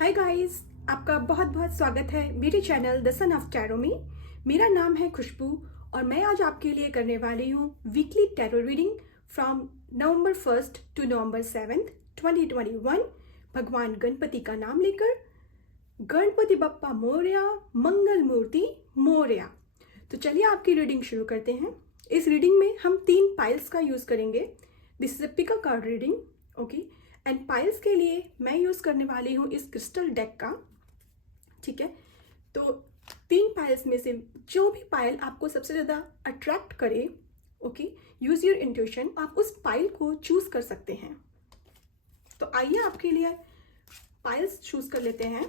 Hi guys, आपका बहुत बहुत स्वागत है मेरे channel the son of tarot में। मेरा नाम है खुशबू और मैं आज आपके लिए करने वाली हूँ weekly tarot reading from November 1 to November 7, 2021 भगवान गणपति का नाम लेकर। गणपति बप्पा मोरया, मंगल मूर्ति मोरया। तो चलिए आपकी रीडिंग शुरू करते हैं। इस रीडिंग में हम 3 पाइल्स का यूज़ करेंगे। This is a pick a card reading, okay. And piles के लिए मैं यूज़ करने वाली हूँ इस क्रिस्टल डेक का, ठीक है। तो 3 पाइल्स में से जो भी पाइल आपको सबसे ज़्यादा अट्रैक्ट करे, ओके, यूज़ योर इंट्यूशन, आप उस पाइल को चूज़ कर सकते हैं। तो आइए आपके लिए पाइल्स चूज़ कर लेते हैं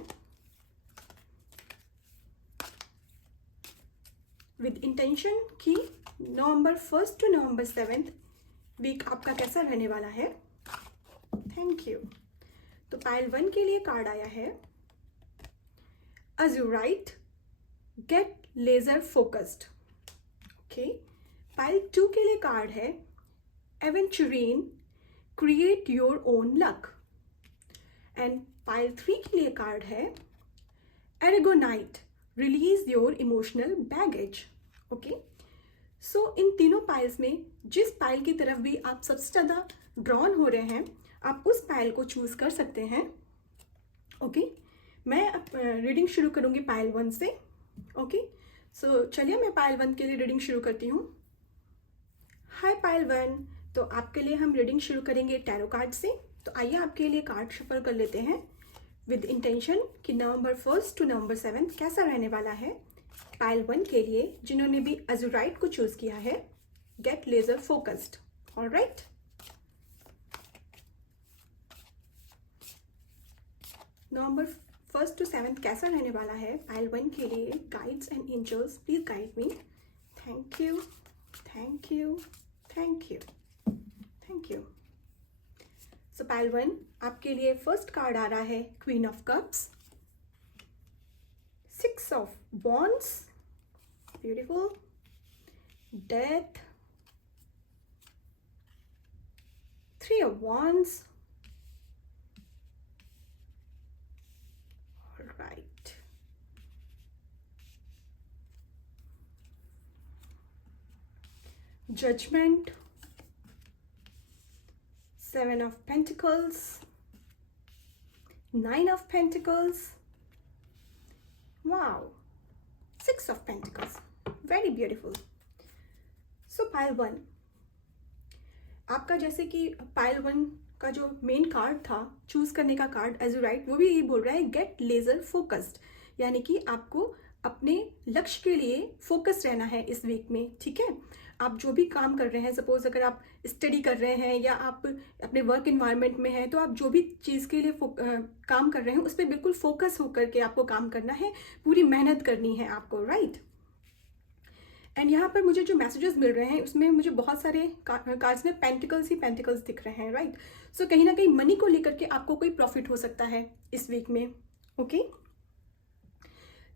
विद इंटेंशन कि नवंबर 1 टू नवंबर 7 वीक आपका कैसा रहने वाला है। Thank you. तो पाइल 1 के लिए कार्ड आया है azurite, get laser focused, okay. Pile 2 के लिए कार्ड है aventurine, create your own luck. And pile 3 के लिए कार्ड है aragonite, release your emotional baggage, okay. So इन तीनों पाइल्स में जिस पाइल की तरफ भी आप सबसे ज़्यादा ड्रॉन हो रहे हैं, आप उस पाइल को चूज़ कर सकते हैं, ओके। मैं अब रीडिंग शुरू करूँगी पाइल 1 से, ओके। सो चलिए मैं पाइल 1 के लिए रीडिंग शुरू करती हूँ। हाय पाइल 1, तो आपके लिए हम रीडिंग शुरू करेंगे टैरो कार्ड से। तो आइए आपके लिए कार्ड शफल कर लेते हैं विद इंटेंशन कि नवंबर 1 टू नवंबर 7 कैसा रहने वाला है। पाइल 1 के लिए जिन्होंने भी अज़ूराइट को चूज़ किया है, get laser focused, alright. November 1 to 7 कैसा रहने वाला है पाइल 1 के लिए। Guides and angels please guide me. Thank you, thank you, thank you, thank you. So pile 1 आपके लिए फर्स्ट कार्ड आ रहा है queen of cups, 6 of wands, beautiful, death, 3 of wands, right, judgment, 7 of pentacles, 9 of pentacles, wow, 6 of pentacles, very beautiful. So pile 1 आपका, जैसे कि pile 1 का जो मेन कार्ड था चूज करने का कार्ड अज़ूराइट, वो भी यही बोल रहा है गेट लेजर फोकस्ड, यानी कि आपको अपने लक्ष्य के लिए फोकस रहना है इस वीक में, ठीक है। आप जो भी काम कर रहे हैं, सपोज अगर आप स्टडी कर रहे हैं या आप अपने वर्क इन्वायरमेंट में हैं, तो आप जो भी चीज़ के लिए काम कर रहे हैं उस पर बिल्कुल फोकस होकर के आपको काम करना है, पूरी मेहनत करनी है आपको, राइट। एंड यहाँ पर मुझे जो मैसेजेस मिल रहे हैं उसमें मुझे बहुत सारे कार्ड्स में पेंटिकल्स ही पेंटिकल्स दिख रहे हैं, राइट। सो कहीं ना कहीं मनी को लेकर के आपको कोई प्रॉफिट हो सकता है इस वीक में, ओके।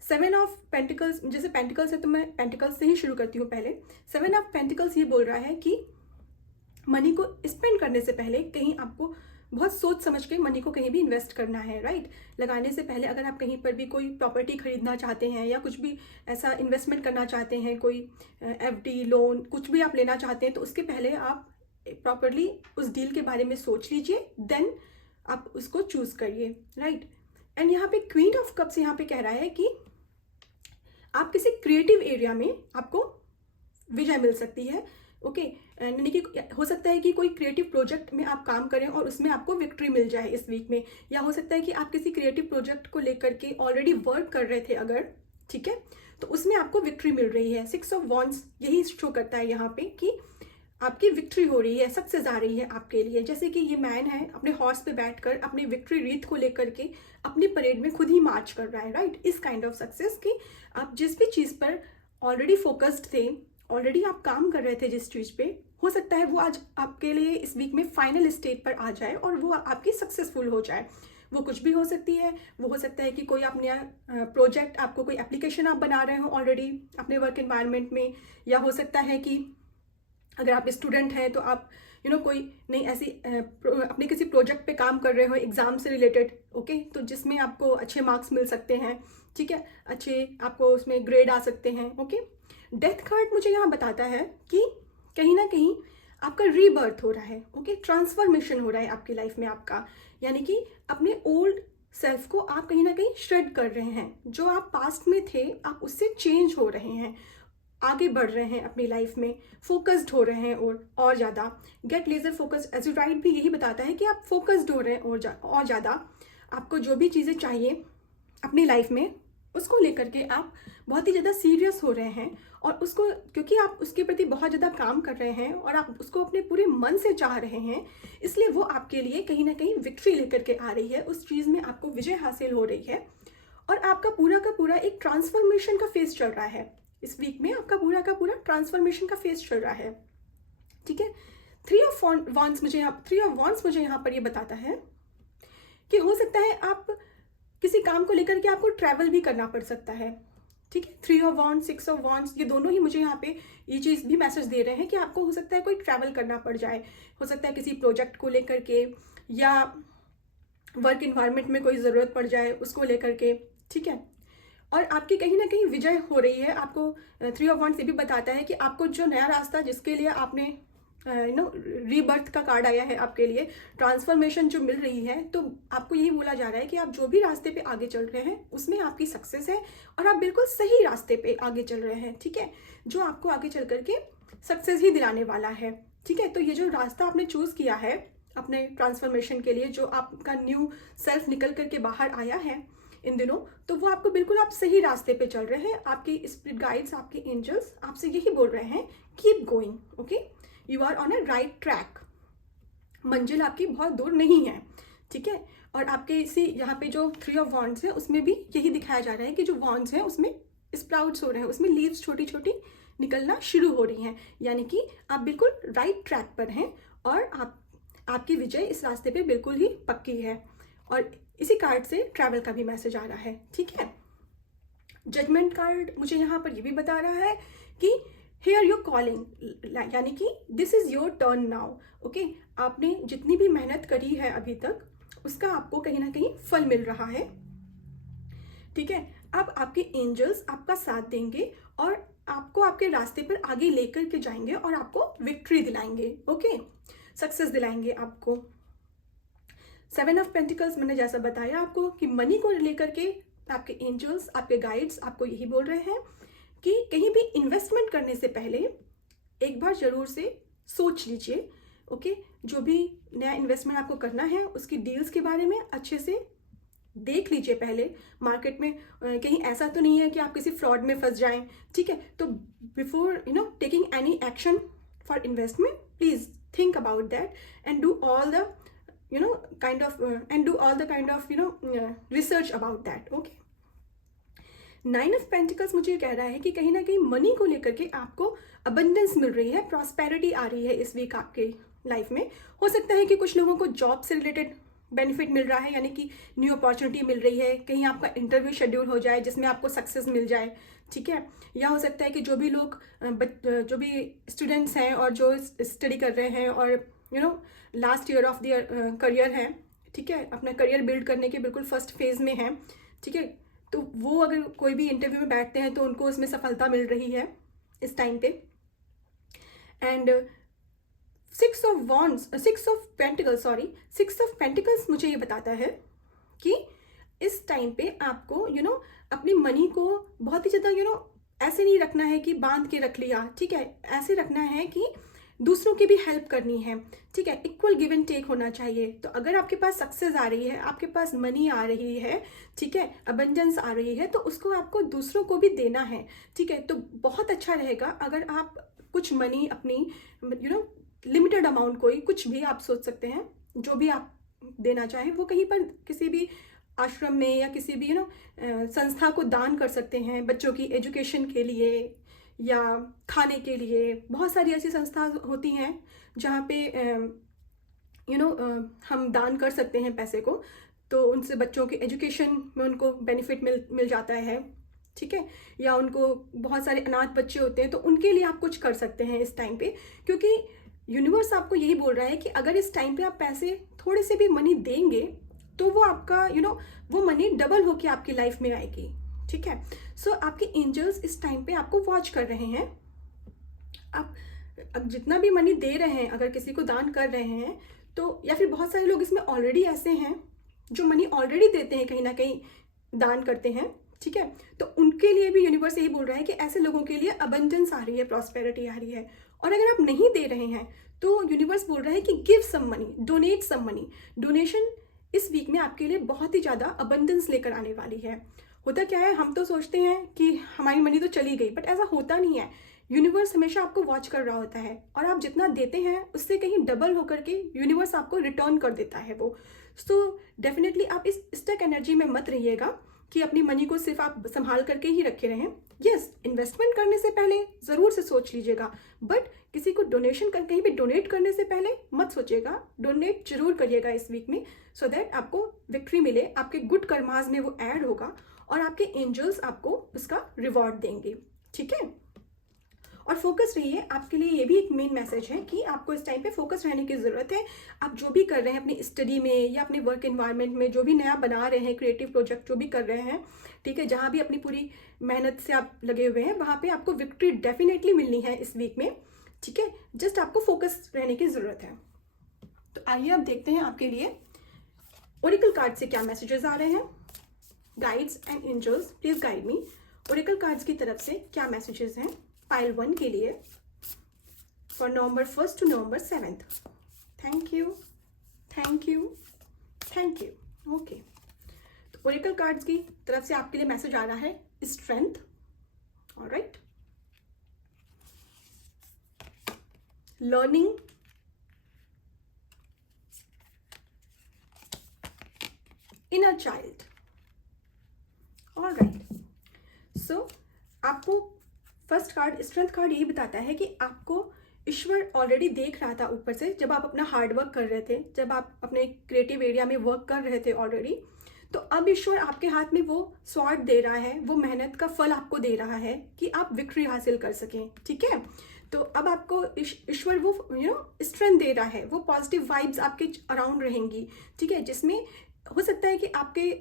7 ऑफ पेंटिकल्स, जैसे पेंटिकल्स है तो मैं पेंटिकल्स से ही शुरू करती हूँ पहले। 7 ऑफ पेंटिकल्स ये बोल रहा है कि मनी को स्पेंड करने से पहले कहीं आपको बहुत सोच समझ के मनी को कहीं भी इन्वेस्ट करना है, राइट। लगाने से पहले अगर आप कहीं पर भी कोई प्रॉपर्टी खरीदना चाहते हैं या कुछ भी ऐसा इन्वेस्टमेंट करना चाहते हैं, कोई एफडी, लोन, कुछ भी आप लेना चाहते हैं, तो उसके पहले आप प्रॉपरली उस डील के बारे में सोच लीजिए, देन आप उसको चूज करिए, राइट। एंड यहाँ पे क्वीन ऑफ कप्स यहाँ पे कह रहा है कि आप किसी क्रिएटिव एरिया में आपको विजय मिल सकती है, ओके। यानी कि हो सकता है कि कोई क्रिएटिव प्रोजेक्ट में आप काम करें और उसमें आपको विक्ट्री मिल जाए इस वीक में, या हो सकता है कि आप किसी क्रिएटिव प्रोजेक्ट को लेकर के ऑलरेडी वर्क कर रहे थे अगर, ठीक है, तो उसमें आपको विक्ट्री मिल रही है। 6 ऑफ वॉन्ड्स यही शो करता है यहाँ पे कि आपकी विक्ट्री हो रही है, सक्सेस आ रही है आपके लिए। जैसे कि ये मैन है अपने हॉर्स पे बैठकर अपनी विक्ट्री रीथ को लेकर के अपनी परेड में खुद ही मार्च कर रहा है, राइट। इस काइंड ऑफ सक्सेस कि आप जिस भी चीज़ पर ऑलरेडी फोकस्ड थे, ऑलरेडी आप काम कर रहे थे जिस चीज़ पे, हो सकता है वो आज आपके लिए इस वीक में फाइनल स्टेज पर आ जाए और वो आपकी सक्सेसफुल हो जाए। वो कुछ भी हो सकती है, वो हो सकता है कि कोई आप नया प्रोजेक्ट, आपको कोई एप्लीकेशन आप बना रहे हो ऑलरेडी अपने वर्क एनवायरनमेंट में, या हो सकता है कि अगर आप स्टूडेंट हैं तो आप कोई नई ऐसी अपने किसी प्रोजेक्ट पे काम कर रहे हो एग्ज़ाम से रिलेटेड, ओके, तो जिसमें आपको अच्छे मार्क्स मिल सकते हैं, ठीक है, अच्छे आपको उसमें ग्रेड आ सकते हैं, ओके। डेथ कार्ड मुझे यहाँ बताता है कि कहीं ना कहीं आपका रीबर्थ हो रहा है, ओके, ट्रांसफॉर्मेशन हो रहा है आपकी लाइफ में आपका, यानी कि अपने ओल्ड सेल्फ को आप कहीं ना कहीं श्रेड कर रहे हैं। जो आप पास्ट में थे आप उससे चेंज हो रहे हैं, आगे बढ़ रहे हैं अपनी लाइफ में, फोकस्ड हो रहे हैं और ज़्यादा। Get laser focused as you right भी यही बताता है कि आप फोकस्ड हो रहे हैं और ज़्यादा। आपको जो भी चीज़ें चाहिए अपनी लाइफ में उसको लेकर के आप बहुत ही ज़्यादा सीरियस हो रहे हैं, और उसको क्योंकि आप उसके प्रति बहुत ज़्यादा काम कर रहे हैं और आप उसको अपने पूरे मन से चाह रहे हैं, इसलिए वो आपके लिए कहीं ना कहीं विक्ट्री लेकर के आ रही है, उस चीज़ में आपको विजय हासिल हो रही है, और आपका पूरा का पूरा एक ट्रांसफॉर्मेशन का फेज चल रहा है। इस वीक में आपका पूरा का पूरा ट्रांसफॉर्मेशन का फेज चल रहा है, ठीक है। थ्री ऑफ वॉन्ड्स मुझे यहाँ पर ये बताता है कि हो सकता है आप किसी काम को लेकर के आपको ट्रैवल भी करना पड़ सकता है, ठीक है। 3 ऑफ वॉन्ड्स, 6 ऑफ वॉन्ड्स, ये दोनों ही मुझे यहाँ पे ये चीज़ भी मैसेज दे रहे हैं कि आपको हो सकता है कोई ट्रैवल करना पड़ जाए, हो सकता है किसी प्रोजेक्ट को लेकर के, या वर्क इन्वायरमेंट में कोई ज़रूरत पड़ जाए उसको लेकर के, ठीक है। और आपकी कहीं ना कहीं विजय हो रही है। आपको 3 ऑफ वॉन्ड्स ये भी बताता है कि आपको जो नया रास्ता जिसके लिए आपने रीबर्थ का कार्ड आया है आपके लिए, ट्रांसफॉर्मेशन जो मिल रही है, तो आपको यही बोला जा रहा है कि आप जो भी रास्ते पे आगे चल रहे हैं उसमें आपकी सक्सेस है और आप बिल्कुल सही रास्ते पे आगे चल रहे हैं, ठीक है, जो आपको आगे चल करके सक्सेस ही दिलाने वाला है, ठीक है। तो ये जो रास्ता आपने चूज किया है अपने ट्रांसफॉर्मेशन के लिए, जो आपका न्यू सेल्फ निकल करके बाहर आया है इन दिनों, तो वो आपको बिल्कुल आप सही रास्ते पे चल रहे हैं। आपकी स्पिरिट गाइड्स, आपके एंजल्स आपसे यही बोल रहे हैं, keep going, okay, you are on a right track, मंजिल आपकी बहुत दूर नहीं है, ठीक है। और आपके इसी यहाँ पे जो 3 ऑफ वॉन्ड्स है उसमें भी यही दिखाया जा रहा है कि जो वॉन्ड्स हैं उसमें स्प्राउट्स हो रहे हैं, उसमें लीव्स छोटी छोटी निकलना शुरू हो रही हैं, यानी कि आप बिल्कुल राइट ट्रैक पर हैं और आपकी विजय इस रास्ते पे बिल्कुल ही पक्की है। और इसी कार्ड से ट्रैवल का भी मैसेज आ रहा है, ठीक है। जजमेंट कार्ड मुझे यहाँ पर ये भी बता रहा है कि हियर योर कॉलिंग, यानी कि this is your turn now, okay. आपने जितनी भी मेहनत करी है अभी तक उसका आपको कहीं ना कहीं फल मिल रहा है, ठीक है। अब आपके एंजल्स आपका साथ देंगे और आपको आपके रास्ते पर आगे लेकर के जाएंगे और आपको विक्ट्री दिलाएंगे, ओके, सक्सेस दिलाएंगे आपको। 7 ऑफ पेंटिकल्स मैंने जैसा बताया आपको कि मनी को लेकर के आपके एंजल्स, आपके गाइड्स आपको यही बोल रहे हैं कि कहीं भी इन्वेस्टमेंट करने से पहले एक बार जरूर से सोच लीजिए, ओके। जो भी नया इन्वेस्टमेंट आपको करना है उसकी डील्स के बारे में अच्छे से देख लीजिए पहले, मार्केट में कहीं ऐसा तो नहीं है कि आप किसी फ्रॉड में फंस जाएं, ठीक है। तो before taking any action for investment, please think about that and do all the kind of research about that, okay. 9 of pentacles मुझे कह रहा है कि कहीं ना कहीं मनी को लेकर के आपको अबंडेंस मिल रही है, प्रॉस्पेरिटी आ रही है इस वीक आपके लाइफ में। हो सकता है कि कुछ लोगों को जॉब से रिलेटेड बेनिफिट मिल रहा है, यानी कि न्यू अपॉर्चुनिटी मिल रही है, कहीं आपका इंटरव्यू शेड्यूल हो जाए जिसमें आपको सक्सेस मिल जाए, ठीक है। या हो सकता है कि जो भी लोग जो भी स्टूडेंट्स हैं और जो स्टडी कर रहे हैं और last year of their career है, ठीक है, अपना करियर बिल्ड करने के बिल्कुल फर्स्ट फेज में है, ठीक है, तो वो अगर कोई भी इंटरव्यू में बैठते हैं तो उनको उसमें सफलता मिल रही है इस टाइम पे। एंड 6 ऑफ पेंटिकल्स मुझे ये बताता है कि इस टाइम पे आपको अपनी मनी को बहुत ही ज़्यादा ऐसे नहीं रखना है कि बांध के रख लिया, ठीक है, ऐसे रखना है कि दूसरों की भी हेल्प करनी है, ठीक है, इक्वल गिव एंड टेक होना चाहिए। तो अगर आपके पास सक्सेस आ रही है, आपके पास मनी आ रही है, ठीक है, अबंडेंस आ रही है, तो उसको आपको दूसरों को भी देना है, ठीक है। तो बहुत अच्छा रहेगा अगर आप कुछ मनी अपनी लिमिटेड अमाउंट, कोई कुछ भी आप सोच सकते हैं, जो भी आप देना चाहें वो कहीं पर किसी भी आश्रम में या किसी भी संस्था को दान कर सकते हैं, बच्चों की एजुकेशन के लिए या खाने के लिए। बहुत सारी ऐसी संस्था होती हैं जहाँ पे हम दान कर सकते हैं पैसे को, तो उनसे बच्चों के एजुकेशन में उनको बेनिफिट मिल जाता है, ठीक है। या उनको बहुत सारे अनाथ बच्चे होते हैं तो उनके लिए आप कुछ कर सकते हैं इस टाइम पे, क्योंकि यूनिवर्स आपको यही बोल रहा है कि अगर इस टाइम पे आप पैसे थोड़े से भी मनी देंगे तो वो आपका वो मनी डबल होके आपकी लाइफ में आएगी, ठीक है। सो आपके एंजल्स इस टाइम पे आपको वॉच कर रहे हैं। आप अब जितना भी मनी दे रहे हैं, अगर किसी को दान कर रहे हैं तो, या फिर बहुत सारे लोग इसमें ऑलरेडी ऐसे हैं जो मनी ऑलरेडी देते हैं, कहीं ना कहीं दान करते हैं, ठीक है। तो उनके लिए भी यूनिवर्स यही बोल रहा है कि ऐसे लोगों के लिए अबंडेंस आ रही है, प्रॉस्पेरिटी आ रही है। और अगर आप नहीं दे रहे हैं तो यूनिवर्स बोल रहा है कि give some money, donate some money. Donation इस वीक में आपके लिए बहुत ही ज़्यादा अबंडेंस लेकर आने वाली है। होता क्या है, हम तो सोचते हैं कि हमारी मनी तो चली गई, बट ऐसा होता नहीं है। यूनिवर्स हमेशा आपको वॉच कर रहा होता है और आप जितना देते हैं उससे कहीं डबल होकर के यूनिवर्स आपको रिटर्न कर देता है वो। सो डेफिनेटली आप इस स्टक एनर्जी में मत रहिएगा कि अपनी मनी को सिर्फ आप संभाल करके ही रखे रहें। यस, इन्वेस्टमेंट करने से पहले ज़रूर से सोच लीजिएगा, बट किसी को डोनेशन कर कहीं भी डोनेट करने से पहले मत सोचिएगा। डोनेट जरूर करिएगा इस वीक में, सो दैट आपको विक्ट्री मिले, आपके गुड कर्मास में वो ऐड होगा और आपके एंजल्स आपको उसका रिवॉर्ड देंगे, ठीक है। और फोकस रहिए, आपके लिए ये भी एक मेन मैसेज है कि आपको इस टाइम पे फोकस रहने की ज़रूरत है। आप जो भी कर रहे हैं अपनी स्टडी में या अपने वर्क एनवायरनमेंट में, जो भी नया बना रहे हैं, क्रिएटिव प्रोजेक्ट जो भी कर रहे हैं, ठीक है, जहाँ भी अपनी पूरी मेहनत से आप लगे हुए हैं वहाँ पे आपको विक्ट्री डेफिनेटली मिलनी है इस वीक में, ठीक है। जस्ट आपको फोकस रहने की ज़रूरत है। तो आइए अब देखते हैं आपके लिए ओरेकल कार्ड से क्या मैसेजेस आ रहे हैं। Guides and angels, please guide me. Oracle cards की तरफ से क्या मैसेजेस हैं पाइल 1 के लिए for November 1 to November 7। Thank you, thank you, thank you. Okay, तो ओरेकल कार्ड्स की तरफ से आपके लिए मैसेज आ रहा है strength, all right, learning, inner child, all right. So आपको फर्स्ट कार्ड स्ट्रेंथ कार्ड यही बताता है कि आपको ईश्वर ऑलरेडी देख रहा था ऊपर से, जब आप अपना हार्ड वर्क कर रहे थे, जब आप अपने क्रिएटिव एरिया में वर्क कर रहे थे ऑलरेडी, तो अब ईश्वर आपके हाथ में वो स्वॉर्ड दे रहा है, वो मेहनत का फल आपको दे रहा है कि आप विक्ट्री हासिल कर सकें, ठीक है। तो अब आपको ईश्वर वो स्ट्रेंथ दे रहा है, वो पॉजिटिव वाइब्स आपके अराउंड रहेंगी, ठीक है, जिसमें हो सकता है कि आपके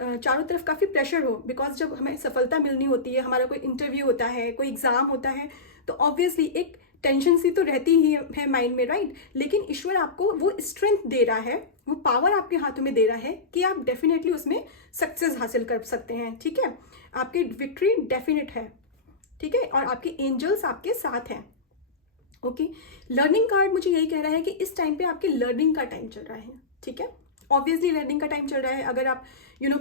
चारों तरफ काफ़ी प्रेशर हो, बिकॉज जब हमें सफलता मिलनी होती है, हमारा कोई इंटरव्यू होता है, कोई एग्ज़ाम होता है, तो ऑब्वियसली एक टेंशन सी तो रहती ही है माइंड में, राइट। लेकिन ईश्वर आपको वो स्ट्रेंथ दे रहा है, वो पावर आपके हाथों में दे रहा है कि आप डेफिनेटली उसमें सक्सेस हासिल कर सकते हैं, ठीक है। आपकी विक्ट्री डेफिनेट है, ठीक है, और आपके एंजल्स आपके साथ हैं। ओके, लर्निंग कार्ड मुझे यही कह रहा है कि इस टाइम पे आपके लर्निंग का टाइम चल रहा है, ठीक है। ऑब्वियसली लर्निंग का टाइम चल रहा है। अगर आप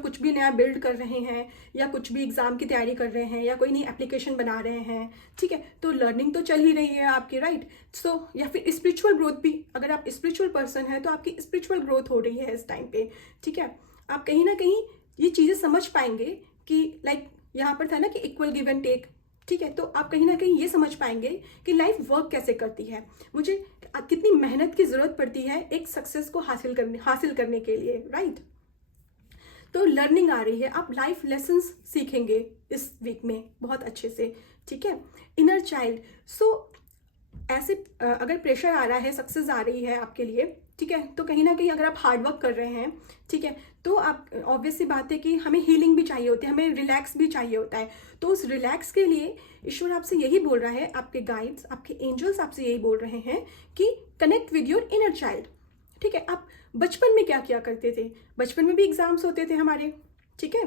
कुछ भी नया बिल्ड कर रहे हैं या कुछ भी एग्जाम की तैयारी कर रहे हैं या कोई नई एप्लीकेशन बना रहे हैं, ठीक है, तो लर्निंग तो चल ही रही है आपकी, राइट। सो या फिर स्पिरिचुअल ग्रोथ भी, अगर आप स्पिरिचुअल पर्सन हैं तो आपकी स्पिरिचुअल ग्रोथ हो रही है इस टाइम पे, ठीक है। आप कहीं ना कहीं ये चीज़ें समझ पाएंगे कि लाइक यहाँ पर था ना कि इक्वल गिव एंड टेक, ठीक है, तो आप कहीं ना कहीं ये समझ पाएंगे कि लाइफ वर्क कैसे करती है, मुझे कितनी मेहनत की ज़रूरत पड़ती है एक सक्सेस को हासिल करने के लिए, राइट। तो लर्निंग आ रही है, आप लाइफ लेसन्स सीखेंगे इस वीक में बहुत अच्छे से, ठीक है। इनर चाइल्ड, सो ऐसे अगर प्रेशर आ रहा है, सक्सेस आ रही है आपके लिए, ठीक है, तो कहीं ना कहीं अगर आप हार्ड वर्क कर रहे हैं, ठीक है, तो आप ऑब्वियस सी बात है कि हमें हीलिंग भी चाहिए होती है, हमें रिलैक्स भी चाहिए होता है। तो उस रिलैक्स के लिए ईश्वर आपसे यही बोल रहा है, आपके गाइड्स, आपके एंजल्स आपसे यही बोल रहे हैं कि connect with your inner child, ठीक है। आप बचपन में क्या किया करते थे, बचपन में भी एग्जाम्स होते थे हमारे, ठीक है,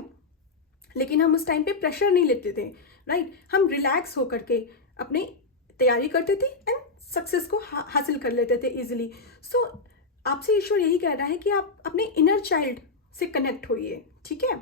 लेकिन हम उस टाइम पे प्रेशर नहीं लेते थे, राइट। हम रिलैक्स होकर के अपनी तैयारी करते थे एंड सक्सेस को हासिल कर लेते थे इजीली। सो आपसे ईश्वर यही कह रहा है कि आप अपने इनर चाइल्ड से कनेक्ट होइए, ठीक है।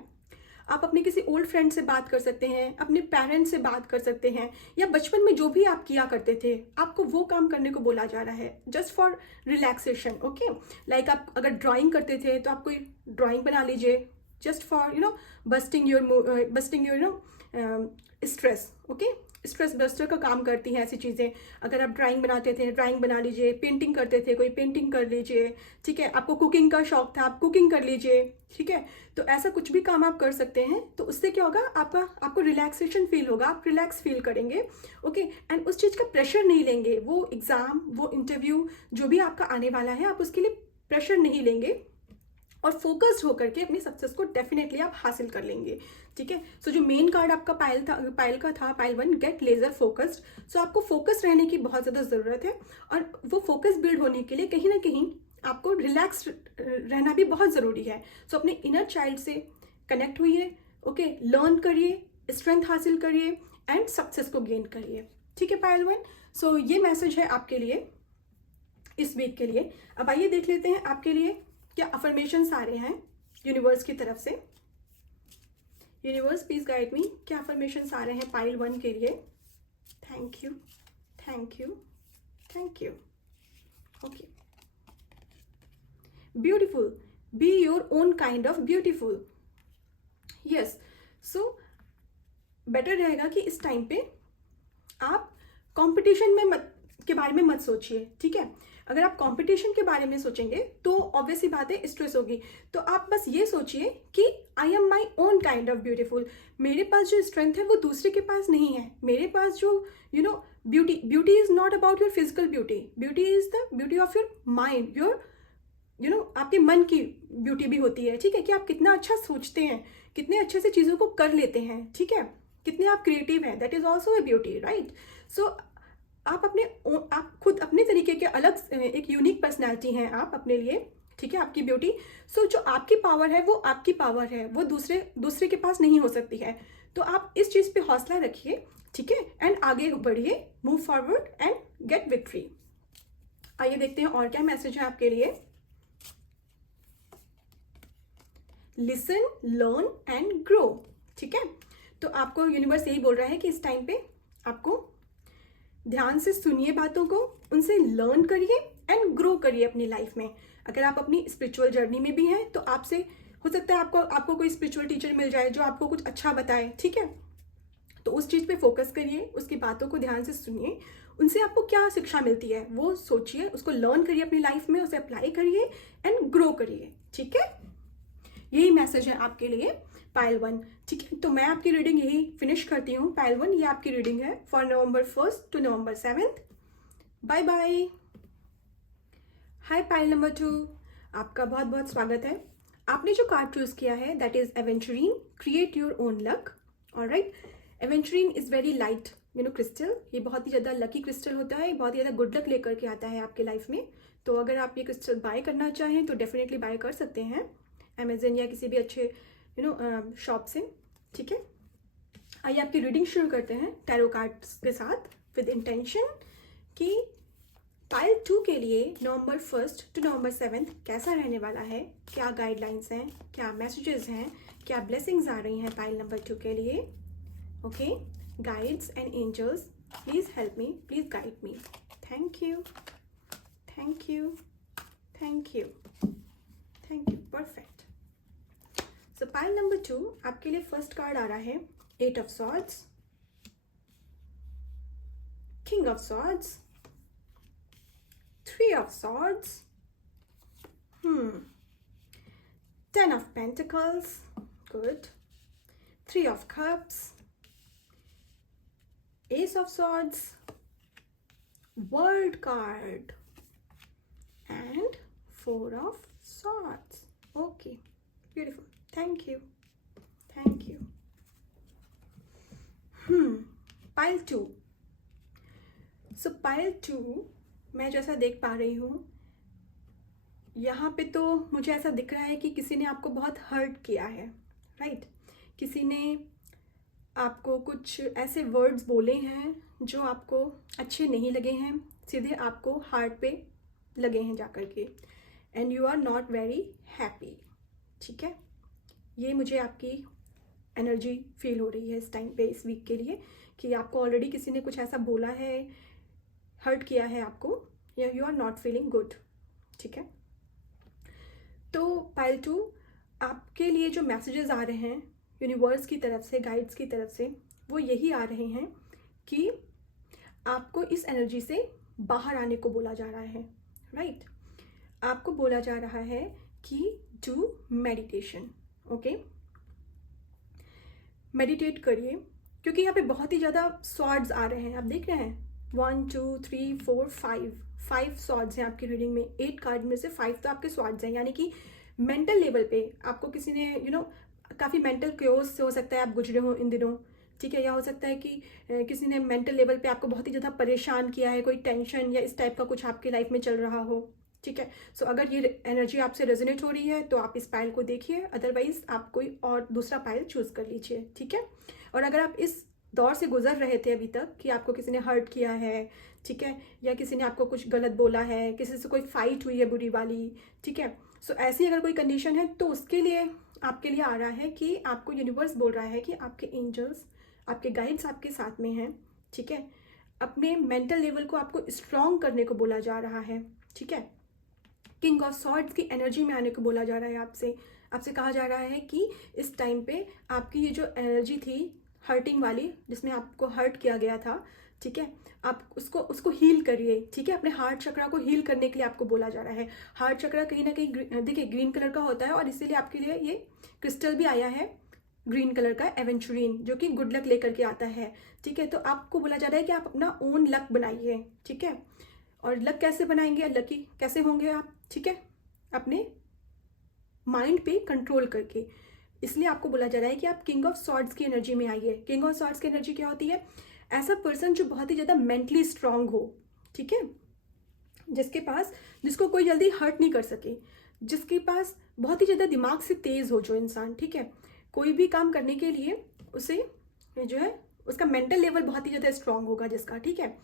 आप अपने किसी ओल्ड फ्रेंड से बात कर सकते हैं, अपने पेरेंट्स से बात कर सकते हैं, या बचपन में जो भी आप किया करते थे आपको वो काम करने को बोला जा रहा है, just for relaxation, okay. Like आप अगर ड्राइंग करते थे तो आप कोई ड्राइंग बना लीजिए, just for busting your stress, okay. Stress buster का काम करती हैं ऐसी चीज़ें। अगर आप ड्राइंग बनाते थे, ड्राइंग बना लीजिए, पेंटिंग करते थे, कोई पेंटिंग कर लीजिए, ठीक है। आपको कुकिंग का शौक था, आप कुकिंग कर लीजिए, ठीक है। तो ऐसा कुछ भी काम आप कर सकते हैं। तो उससे क्या होगा, आपको रिलैक्सेशन फील होगा, आप रिलैक्स फील करेंगे, ओके। एंड उस चीज़ का प्रेशर नहीं लेंगे, वो एग्ज़ाम, वो इंटरव्यू जो भी आपका आने वाला है, आप उसके लिए प्रेशर नहीं लेंगे और फोकस्ड होकर के अपनी सक्सेस को डेफिनेटली आप हासिल कर लेंगे, ठीक है। सो जो मेन कार्ड आपका पायल का था, पायल 1, गेट लेजर फोकस्ड। सो आपको फोकस रहने की बहुत ज़्यादा ज़रूरत है और वो फोकस बिल्ड होने के लिए कहीं ना कहीं आपको रिलैक्स रहना भी बहुत ज़रूरी है। सो अपने इनर चाइल्ड से कनेक्ट हुइए, ओके, लर्न करिए, स्ट्रेंथ हासिल करिए एंड सक्सेस को गेन करिए, ठीक है पायल 1। सो ये मैसेज है आपके लिए इस वीक के लिए। अब आइए देख लेते हैं आपके लिए क्या अफर्मेशंस आ रहे हैं यूनिवर्स की तरफ से। यूनिवर्स प्लीज गाइड मी, क्या अफर्मेशंस आ रहे हैं पाइल 1 के लिए। Thank you, thank you, thank you. Okay, beautiful, be your own kind of beautiful. Yes, so better रहेगा कि इस टाइम पे आप कंपटीशन में के बारे में मत सोचिए, ठीक है। अगर आप कंपटीशन के बारे में सोचेंगे तो ऑब्वियसली बात है स्ट्रेस होगी। तो आप बस ये सोचिए कि I am my own kind of beautiful. मेरे पास जो स्ट्रेंथ है वो दूसरे के पास नहीं है। मेरे पास जो beauty is not about your physical beauty, beauty is the beauty of your mind, your आपके मन की ब्यूटी भी होती है, ठीक है। कि आप कितना अच्छा सोचते हैं, कितने अच्छे से चीज़ों को कर लेते हैं, ठीक है, कितने आप क्रिएटिव हैं, that is also a beauty, right. So आप खुद अपने तरीके के अलग एक यूनिक पर्सनैलिटी हैं आप अपने लिए, ठीक है, आपकी ब्यूटी। सो जो आपकी पावर है वो आपकी पावर है, वो दूसरे के पास नहीं हो सकती है। तो आप इस चीज़ पे हौसला रखिए, ठीक है, एंड आगे बढ़िए, move forward and get victory. आइए देखते हैं और क्या मैसेज है आपके लिए। लिसन, लर्न एंड ग्रो, ठीक है। तो आपको यूनिवर्स यही बोल रहा है कि इस टाइम पे आपको ध्यान से सुनिए बातों को, उनसे लर्न करिए एंड ग्रो करिए अपनी लाइफ में। अगर आप अपनी स्पिरिचुअल जर्नी में भी हैं तो आपसे हो सकता है आपको कोई स्पिरिचुअल टीचर मिल जाए जो आपको कुछ अच्छा बताए, ठीक है। तो उस चीज़ पे फोकस करिए, उसकी बातों को ध्यान से सुनिए, उनसे आपको क्या शिक्षा मिलती है वो सोचिए, उसको लर्न करिए अपनी लाइफ में, उसे अप्लाई करिए एंड ग्रो करिए, ठीक है। यही मैसेज है आपके लिए पायल 1, ठीक है। तो मैं आपकी रीडिंग यही फिनिश करती हूँ। पायल 1 ये आपकी रीडिंग है for November 1 to November 7। Bye bye. Hi pile number 2, आपका बहुत बहुत स्वागत है। आपने जो कार्ड चूज किया है that is aventurine, create your own luck, all right. Aventurine is very light crystal, ये बहुत ही ज़्यादा लकी क्रिस्टल होता है, बहुत ही ज़्यादा गुड लक लेकर के आता है आपके लाइफ में। तो अगर आप ये क्रिस्टल बाय करना चाहें तो डेफिनेटली बाय कर सकते हैं अमेजन या किसी भी अच्छे शॉप से, ठीक है। आइए आपकी रीडिंग शुरू करते हैं टैरो कार्ड्स के साथ विद इंटेंशन कि पाइल 2 के लिए नवंबर 1 टू नवंबर 7 कैसा रहने वाला है, क्या गाइडलाइंस हैं, क्या मैसेजेस हैं, क्या ब्लेसिंग्स आ रही हैं पाइल नंबर 2 के लिए। Okay, guides and angels please help me, please guide me. Thank you, thank you, thank you, thank you, perfect. So pile number 2 आपके लिए फर्स्ट कार्ड आ रहा है 8 of swords, king of swords, 3 of swords, 10 of pentacles, good, 3 of cups, ace of swords, world card and 4 of swords. Okay, beautiful, thank you, thank you. Pile 2, so pile 2 मैं जैसा देख पा रही हूँ यहाँ पे, तो मुझे ऐसा दिख रहा है कि किसी ने आपको बहुत हर्ट किया है, राइट। किसी ने आपको कुछ ऐसे वर्ड्स बोले हैं जो आपको अच्छे नहीं लगे हैं, सीधे आपको हार्ट पे लगे हैं जाकर के, and you are not very happy, ठीक है। ये मुझे आपकी एनर्जी फील हो रही है इस टाइम पे, इस वीक के लिए, कि आपको ऑलरेडी किसी ने कुछ ऐसा बोला है, हर्ट किया है आपको, या you are not feeling good, ठीक है। तो पाइल 2 आपके लिए जो मैसेजेस आ रहे हैं यूनिवर्स की तरफ से, गाइड्स की तरफ से, वो यही आ रहे हैं कि आपको इस एनर्जी से बाहर आने को बोला जा रहा है, राइट? आपको बोला जा रहा है कि डू मेडिटेशन, ओके? मेडिटेट करिए, क्योंकि यहाँ पे बहुत ही ज़्यादा स्वॉर्ड्स आ रहे हैं, आप देख रहे हैं 1 2 3 4 5 स्वॉर्ड्स हैं आपकी रीडिंग में। 8 कार्ड में से 5 तो आपके स्वॉर्ड्स हैं, यानी कि मेंटल लेवल पे आपको किसी ने काफ़ी मेंटल क्योस से हो सकता है आप गुजरे हो इन दिनों, ठीक है? या हो सकता है कि किसी ने मेंटल लेवल पे आपको बहुत ही ज़्यादा परेशान किया है, कोई टेंशन या इस टाइप का कुछ आपकी लाइफ में चल रहा हो, ठीक है? सो अगर ये एनर्जी आपसे रेजोनेट हो रही है तो आप इस पाइल को देखिए, अदरवाइज आप कोई और दूसरा पाइल चूज कर लीजिए, ठीक है? और अगर आप इस दौर से गुजर रहे थे अभी तक कि आपको किसी ने हर्ट किया है, ठीक है, या किसी ने आपको कुछ गलत बोला है, किसी से कोई फाइट हुई है बुरी वाली, ठीक है, सो ऐसी अगर कोई कंडीशन है तो उसके लिए आपके लिए आ रहा है कि आपको यूनिवर्स बोल रहा है कि आपके एंजल्स, आपके गाइड्स आपके साथ में हैं, ठीक है? अपने मेंटल लेवल को आपको स्ट्रॉन्ग करने को बोला जा रहा है, ठीक है? किंग ऑफ सॉर्ड्स की एनर्जी में आने को बोला जा रहा है आपसे कहा जा रहा है कि इस टाइम पे आपकी ये जो एनर्जी थी हर्टिंग वाली, जिसमें आपको हर्ट किया गया था, ठीक है, आप उसको हील करिए, ठीक है? अपने हार्ट चक्रा को हील करने के लिए आपको बोला जा रहा है। हार्ट चक्रा कहीं ना कहीं देखिए ग्रीन कलर का होता है, और इसीलिए आपके लिए ये क्रिस्टल भी आया है ग्रीन कलर का, एवेंचुरीन, जो कि गुड लक लेकर के आता है, ठीक है? तो आपको बोला जा रहा है कि आप अपना ओन लक बनाइए, ठीक है? और लक कैसे बनाएंगे, लकी कैसे होंगे आप, ठीक है? अपने माइंड पे कंट्रोल करके। इसलिए आपको बोला जा रहा है कि आप किंग ऑफ सॉर्ड्स की एनर्जी में आइए। किंग ऑफ सॉर्ड्स की एनर्जी क्या होती है? ऐसा पर्सन जो बहुत ही ज़्यादा मेंटली स्ट्रांग हो, ठीक है, जिसको कोई जल्दी हर्ट नहीं कर सके, जिसके पास बहुत ही ज़्यादा दिमाग से तेज हो जो इंसान, ठीक है, कोई भी काम करने के लिए उसे जो है उसका मेंटल लेवल बहुत ही ज़्यादा स्ट्रांग होगा जिसका, ठीक है?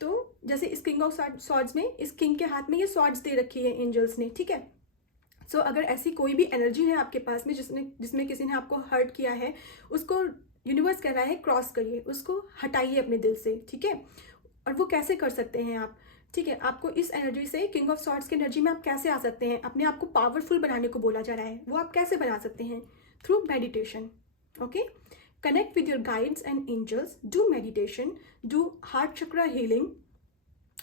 तो जैसे इस किंग ऑफ सॉर्ड्स में इस किंग के हाथ में ये सॉर्ड्स दे रखी है एंजल्स ने, ठीक है? सो अगर ऐसी कोई भी एनर्जी है आपके पास में जिसमें किसी ने आपको हर्ट किया है, उसको यूनिवर्स कह रहा है क्रॉस करिए, उसको हटाइए अपने दिल से, ठीक है? और वो कैसे कर सकते हैं आप, ठीक है? आपको इस एनर्जी से, किंग ऑफ सॉर्ड्स की एनर्जी में आप कैसे आ सकते हैं? अपने आप को पावरफुल बनाने को बोला जा रहा है। वो आप कैसे बना सकते हैं? Through meditation, okay? Connect with your guides and angels, do meditation, do heart chakra healing.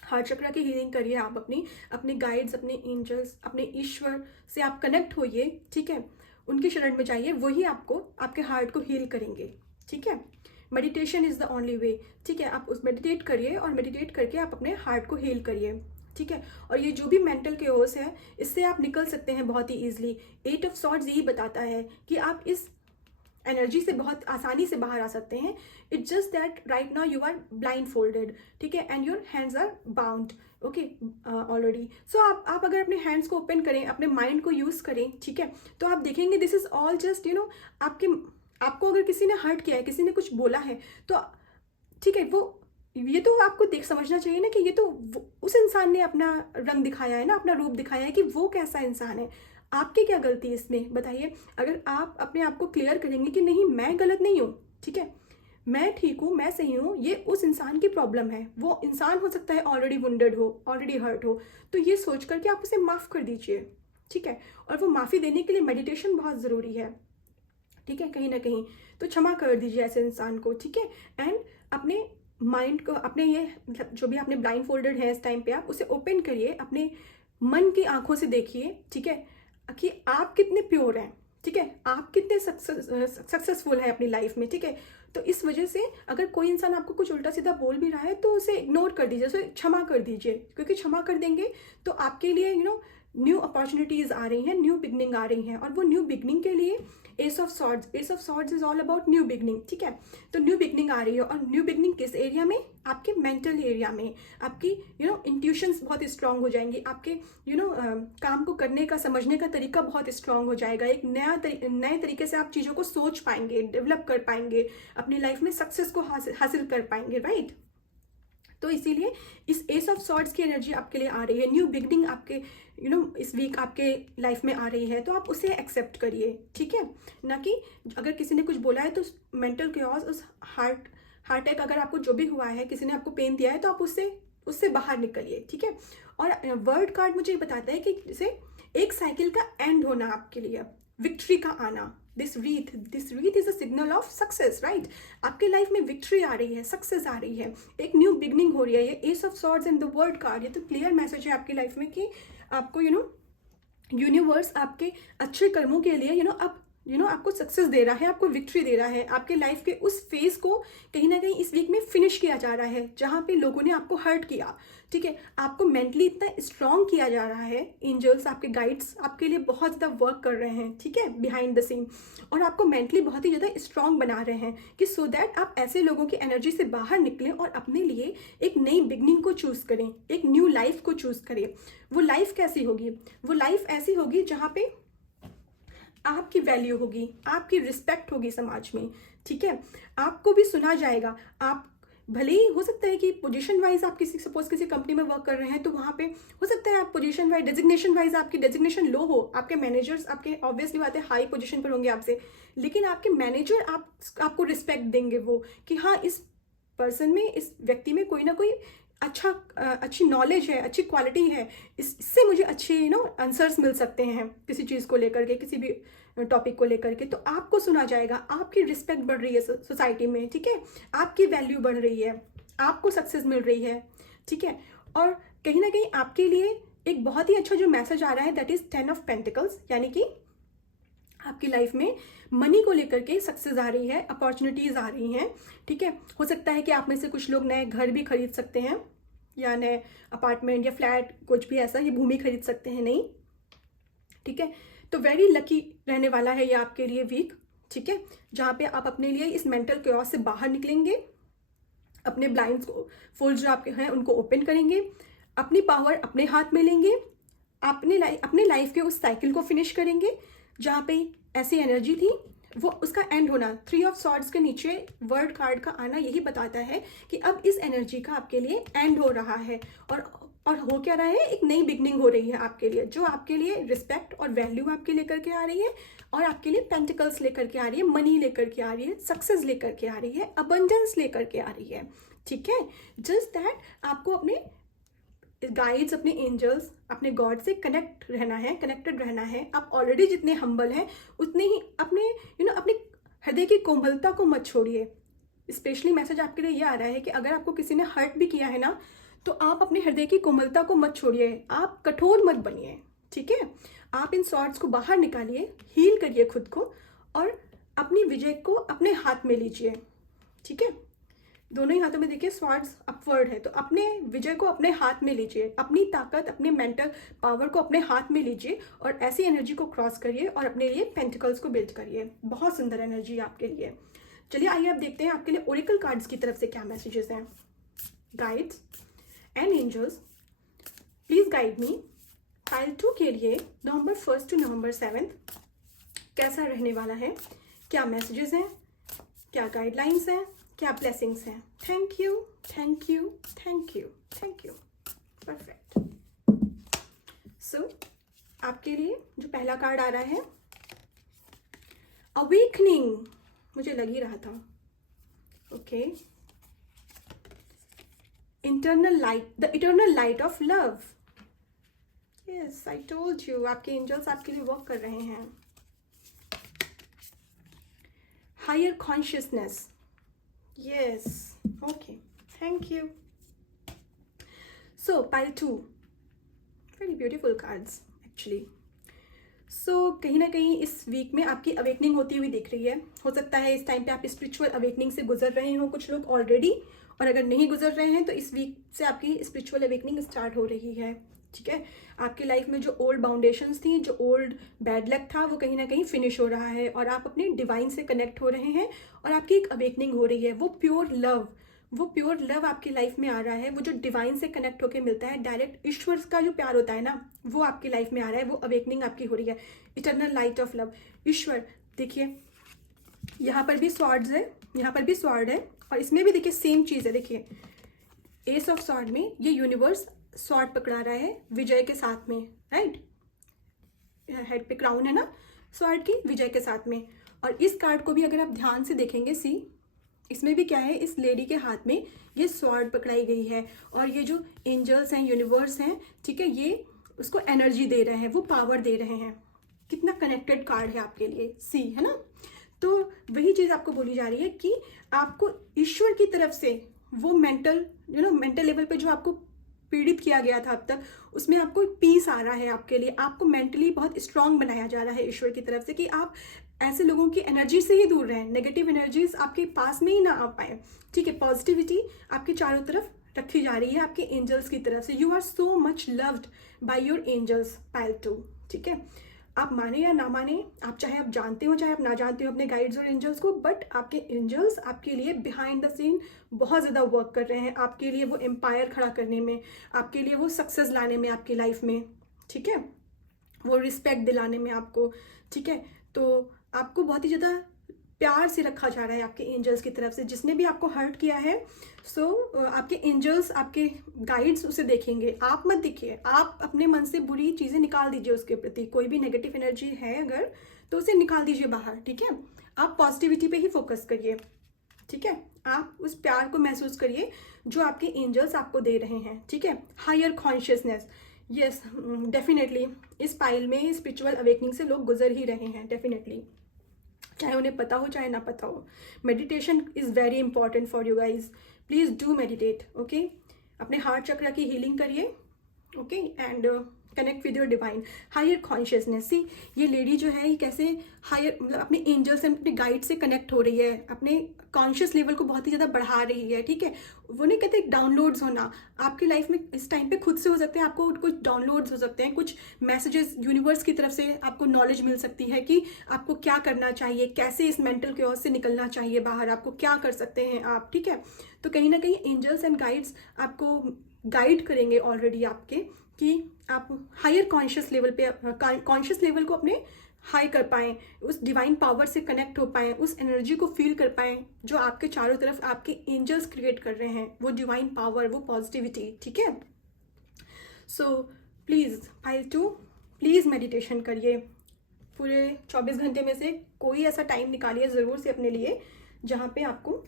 Heart chakra की हीलिंग करिए आप अपने गाइड्स, अपने एंजल्स, अपने ईश्वर से आप कनेक्ट होइए, ठीक है? उनकी शरण में जाइए, वही आपको आपके हार्ट को हील करेंगे, ठीक है? Meditation is the only way, ठीक है? आप उस मेडिटेट करिए, और मेडिटेट करके आप अपने हार्ट को हील करिए, ठीक है? और ये जो भी मेंटल केओस है, इससे आप निकल सकते हैं बहुत ही ईजिली। 8 ऑफ सॉर्ड्स यही बताता है कि आप इस एनर्जी से बहुत आसानी से बाहर आ सकते हैं। It's just that right now you are blindfolded, ठीक है, and your hands are bound, okay, already. So आप अगर अपने हैंड्स को ओपन करें, अपने माइंड को यूज़ करें, ठीक है, तो आप देखेंगे दिस इज ऑल जस्ट आपको अगर किसी ने हर्ट किया है, किसी ने कुछ बोला है, तो ठीक है, ये तो आपको समझना चाहिए ना कि ये तो उस इंसान ने अपना रंग दिखाया है ना, अपना रूप दिखाया है कि वो कैसा इंसान है। आपकी क्या गलती है इसमें, बताइए? अगर आप अपने आप को क्लियर करेंगे कि नहीं, मैं गलत नहीं हूँ, ठीक है, मैं ठीक हूँ, मैं सही हूँ, ये उस इंसान की प्रॉब्लम है। वो इंसान हो सकता है ऑलरेडी वुंडेड हो, ऑलरेडी हर्ट हो, तो ये सोच करके आप उसे माफ़ कर दीजिए, ठीक है? और वो माफ़ी देने के लिए मेडिटेशन बहुत ज़रूरी है, ठीक है? कहीं ना कहीं तो क्षमा कर दीजिए ऐसे इंसान को, ठीक है? एंड अपने माइंड को, अपने ये मतलब जो भी आपने ब्लाइंड फोल्डेड है इस टाइम पे, आप उसे ओपन करिए, अपने मन की आंखों से देखिए, ठीक है, कि आप कितने प्योर हैं, ठीक है, आप कितने सक्सेसफुल हैं अपनी लाइफ में, ठीक है? तो इस वजह से अगर कोई इंसान आपको कुछ उल्टा सीधा बोल भी रहा है तो उसे इग्नोर कर दीजिए, उसे क्षमा कर दीजिए, क्योंकि क्षमा कर देंगे तो आपके लिए न्यू अपॉर्चुनिटीज़ आ रही हैं, न्यू बिगनिंग आ रही हैं, और वो न्यू बिगनिंग के लिए S of swords is all about new beginning, ठीक है? तो न्यू बिगनिंग आ रही है, और न्यू बिगनिंग किस एरिया में? आपके मेंटल एरिया में। आपकी इंट्यूशंस बहुत स्ट्रांग हो जाएंगी, आपके काम को करने का, समझने का तरीका बहुत स्ट्रांग हो जाएगा। एक नए तरीके से आप चीज़ों को सोच पाएंगे, डेवलप कर पाएंगे, अपनी लाइफ में सक्सेस को हासिल कर पाएंगे, राइट? तो इसीलिए इस एस ऑफ सॉर्ड्स की एनर्जी आपके लिए आ रही है, न्यू बिगनिंग आपके इस वीक आपके लाइफ में आ रही है, तो आप उसे एक्सेप्ट करिए, ठीक है? ना कि अगर किसी ने कुछ बोला है तो मेंटल क्योस, उस हार्ट अटैक, अगर आपको जो भी हुआ है, किसी ने आपको पेन दिया है, तो आप उससे बाहर निकलिए, ठीक है? और वर्ड कार्ड मुझे बताता है कि जैसे एक साइकिल का एंड होना आपके लिए, विक्ट्री का आना, this wreath is a signal of success, right? आपके लाइफ में विक्ट्री आ रही है, सक्सेस आ रही है, एक न्यू बिगनिंग हो रही है। ये S of swords and the world card, ये तो क्लियर मैसेज है आपकी लाइफ में कि आपको यूनिवर्स आपके अच्छे कर्मों के लिए अब आपको सक्सेस दे रहा है, आपको विक्ट्री दे रहा है। आपके लाइफ के उस फेज को कहीं ना कहीं इस वीक में फिनिश किया जा रहा है जहाँ पे लोगों ने आपको हर्ट किया, ठीक है? आपको मेंटली इतना स्ट्रांग किया जा रहा है। एंजल्स, आपके गाइड्स आपके लिए बहुत ज़्यादा वर्क कर रहे हैं, ठीक है, बिहाइंड द सीन, और आपको मेंटली बहुत ही ज़्यादा स्ट्रांग बना रहे हैं कि सो दैट आप ऐसे लोगों की एनर्जी से बाहर निकलें और अपने लिए एक नई बिगनिंग को चूज़ करें, एक न्यू लाइफ को चूज़ करें। वो लाइफ कैसी होगी? वो लाइफ ऐसी होगी जहाँ पे आपकी वैल्यू होगी, आपकी रिस्पेक्ट होगी समाज में, ठीक है? आपको भी सुना जाएगा। आप भले ही हो सकता है कि पोजीशन वाइज आप किसी कंपनी में वर्क कर रहे हैं तो वहाँ पे हो सकता है आप पोजीशन वाइज, डेजिग्नेशन वाइज आपकी डेजिग्नेशन लो हो, आपके मैनेजर्स आपके ऑब्वियसली बात है हाई पोजीशन पर होंगे आपसे, लेकिन आपके मैनेजर आपको रिस्पेक्ट देंगे, वो कि हाँ इस पर्सन में, इस व्यक्ति में कोई ना कोई अच्छी नॉलेज है, अच्छी क्वालिटी है, इससे मुझे अच्छे आंसर्स मिल सकते हैं किसी चीज़ को लेकर के, किसी भी टॉपिक को लेकर के। तो आपको सुना जाएगा, आपकी रिस्पेक्ट बढ़ रही है सोसाइटी में, ठीक है? आपकी वैल्यू बढ़ रही है, आपको सक्सेस मिल रही है, ठीक है? और कहीं ना कहीं आपके लिए एक बहुत ही अच्छा जो मैसेज आ रहा है दैट इज 10 ऑफ पेंटिकल्स, यानी कि आपकी लाइफ में मनी को लेकर के सक्सेस आ रही है, अपॉर्चुनिटीज आ रही हैं, ठीक है? हो सकता है कि आप में से कुछ लोग नए घर भी खरीद सकते हैं, या नए अपार्टमेंट या फ्लैट, कुछ भी ऐसा, ये भूमि खरीद सकते हैं, नहीं, ठीक है? तो वेरी लकी रहने वाला है ये आपके लिए वीक, ठीक है? जहाँ पे आप अपने लिए इस मेंटल क्योस से बाहर निकलेंगे, अपने ब्लाइंड्स को, फोल्ड्स जो आपके हैं उनको ओपन करेंगे, अपनी पावर अपने हाथ में लेंगे, अपने लाइफ के उस साइकिल को फिनिश करेंगे जहाँ पे ऐसी एनर्जी थी वो उसका एंड होना। 3 ऑफ सॉर्ड्स के नीचे वर्ड कार्ड का आना यही बताता है कि अब इस एनर्जी का आपके लिए एंड हो रहा है, और हो क्या रहा है, एक नई बिगनिंग हो रही है आपके लिए, जो आपके लिए रिस्पेक्ट और वैल्यू आपके लेकर के आ रही है, और आपके लिए पेंटिकल्स लेकर के आ रही है, मनी लेकर के आ रही है, सक्सेस लेकर के आ रही है, अबंडेंस लेकर के आ रही है, ठीक है? जस्ट दैट आपको अपने गाइड्स, अपने एंजल्स, अपने गॉड से कनेक्टेड रहना है। आप ऑलरेडी जितने हम्बल हैं उतने ही अपने अपने हृदय की कोमलता को मत छोड़िए। स्पेशली मैसेज आपके लिए ये आ रहा है कि अगर आपको किसी ने हर्ट भी किया है ना, तो आप अपने हृदय की कोमलता को मत छोड़िए, आप कठोर मत बनिए, ठीक है? आप इन सॉर्ड्स को बाहर निकालिए, हील करिए खुद को, और अपनी विजय को अपने हाथ में लीजिए, ठीक है? दोनों ही हाथों में देखिए स्वॉर्ड्स अपवर्ड है, तो अपने विजय को अपने हाथ में लीजिए, अपनी ताकत, अपने मेंटल पावर को अपने हाथ में लीजिए, और ऐसी एनर्जी को क्रॉस करिए और अपने लिए पेंटिकल्स को बिल्ड करिए। बहुत सुंदर एनर्जी है आपके लिए। चलिए आइए आप देखते हैं आपके लिए ओरेकल कार्ड्स की तरफ से क्या मैसेजेस हैं। Guides and angels, please guide me. Pile 2 के लिए नवंबर 1 to नवंबर 7 कैसा रहने वाला है, क्या मैसेजेस हैं, क्या गाइडलाइंस हैं, क्या ब्लेसिंग्स हैं। Thank you, thank you, thank you, thank you. Perfect. So आपके लिए जो पहला कार्ड आ रहा है, अवेकनिंग, मुझे लग ही रहा था, okay. Internal light, the eternal light of love. Yes, I told you, आपके एंजल्स आपके लिए वर्क कर रहे हैं। Higher consciousness, yes, okay, thank you. So pile 2, very beautiful cards actually. So कहीं ना कहीं इस वीक में आपकी अवेकनिंग होती हुई दिख रही है। हो सकता है इस टाइम पे आप स्पिरिचुअल अवेकनिंग से गुजर रहे हो कुछ लोग ऑलरेडी, और अगर नहीं गुजर रहे हैं तो इस वीक से आपकी स्पिरिचुअल अवेकनिंग स्टार्ट हो रही है, ठीक है? आपकी लाइफ में जो ओल्ड बाउंडेशंस थी, जो ओल्ड बैड लक था, वो कहीं ना कहीं फिनिश हो रहा है, और आप अपने डिवाइन से कनेक्ट हो रहे हैं, और आपकी एक अवेकनिंग हो रही है। वो प्योर लव आपकी लाइफ में आ रहा है, वो जो डिवाइन से कनेक्ट होकर मिलता है, डायरेक्ट ईश्वर का जो प्यार होता है ना, वो आपकी लाइफ में आ रहा है, वो अवेकनिंग आपकी हो रही है। इटर्नल लाइट ऑफ लव, ईश्वर, देखिए यहाँ पर भी स्वॉर्ड्स है, यहाँ पर भी स्वॉर्ड है, और इसमें भी देखिए सेम चीज़ है। देखिए एस ऑफ स्वॉर्ड में ये यूनिवर्स स्वॉर्ड पकड़ा रहा है विजय के साथ में, राइट? हेड पे क्राउन है ना स्वॉर्ड की, विजय के साथ में। और इस कार्ड को भी अगर आप ध्यान से देखेंगे, सी, इसमें भी क्या है, इस लेडी के हाथ में ये स्वॉर्ड पकड़ाई गई है, और ये जो एंजल्स हैं, यूनिवर्स हैं, ठीक है, ये उसको एनर्जी दे रहे हैं, वो पावर दे रहे हैं, कितना कनेक्टेड कार्ड है आपके लिए, सी, है ना। तो वही चीज़ आपको बोली जा रही है कि आपको ईश्वर की तरफ से वो मेंटल मेंटल लेवल पे जो आपको पीड़ित किया गया था अब तक, उसमें आपको पीस आ रहा है आपके लिए। आपको मेंटली बहुत स्ट्रांग बनाया जा रहा है ईश्वर की तरफ से कि आप ऐसे लोगों की एनर्जी से ही दूर रहें, नेगेटिव एनर्जीज आपके पास में ही ना आ पाए, ठीक है। पॉजिटिविटी आपके चारों तरफ रखी जा रही है आपके एंजल्स की तरफ से। You are so much loved by your angels pile 2, ठीक है। आप माने या ना माने, आप चाहे आप जानते हो चाहे आप ना जानते हो अपने गाइड्स और एंजल्स को, बट आपके एंजल्स आपके लिए बिहाइंड द सीन बहुत ज़्यादा वर्क कर रहे हैं आपके लिए, वो एम्पायर खड़ा करने में, आपके लिए वो सक्सेस लाने में आपकी लाइफ में, ठीक है, वो रिस्पेक्ट दिलाने में आपको, ठीक है। तो आपको बहुत ही ज़्यादा प्यार से रखा जा रहा है आपके एंजल्स की तरफ से। जिसने भी आपको हर्ट किया है, सो आपके एंजल्स, आपके गाइड्स उसे देखेंगे, आप मत देखिए। आप अपने मन से बुरी चीज़ें निकाल दीजिए उसके प्रति, कोई भी नेगेटिव एनर्जी है अगर तो उसे निकाल दीजिए बाहर, ठीक है। आप पॉजिटिविटी पे ही फोकस करिए, ठीक है। आप उस प्यार को महसूस करिए जो आपके एंजल्स आपको दे रहे हैं, ठीक है। हायर कॉन्शियसनेस, यस डेफिनेटली इस पाइल में स्पिरिचुअल अवेकनिंग से लोग गुजर ही रहे हैं, डेफिनेटली, चाहे उन्हें पता हो चाहे ना पता हो। Meditation is very important for you guys, please do meditate, okay. अपने हार्ट चक्र की हीलिंग करिए, okay, and connect with your divine higher consciousness. See, ये लेडी जो है ये कैसे हायर, मतलब अपने एंजल से, अपने गाइड से कनेक्ट हो रही है, अपने कॉन्शियस लेवल को बहुत ही ज़्यादा बढ़ा रही है, ठीक है। वो नहीं कहते डाउनलोड्स होना आपकी लाइफ में इस टाइम पे खुद से हो सकते हैं, आपको कुछ डाउनलोड्स हो सकते हैं, कुछ मैसेजेस यूनिवर्स की तरफ से आपको नॉलेज मिल सकती है कि आपको क्या करना चाहिए, कैसे इस मेंटल क्योस से निकलना चाहिए बाहर, आपको क्या कर सकते हैं आप, ठीक है। तो कहीं ना कहीं एंजल्स एंड गाइड्स आपको गाइड करेंगे ऑलरेडी आपके, कि आप हायर कॉन्शियस लेवल पे, कॉन्शियस लेवल को अपने हाई कर पाएँ, उस डिवाइन पावर से कनेक्ट हो पाएँ, उस एनर्जी को फील कर पाएँ जो आपके चारों तरफ आपके एंजल्स क्रिएट कर रहे हैं, वो डिवाइन पावर, वो पॉजिटिविटी, ठीक है। So please pile 2, please meditation करिए। पूरे 24 घंटे में से कोई ऐसा टाइम निकालिए ज़रूर से अपने लिए जहाँ पे आपको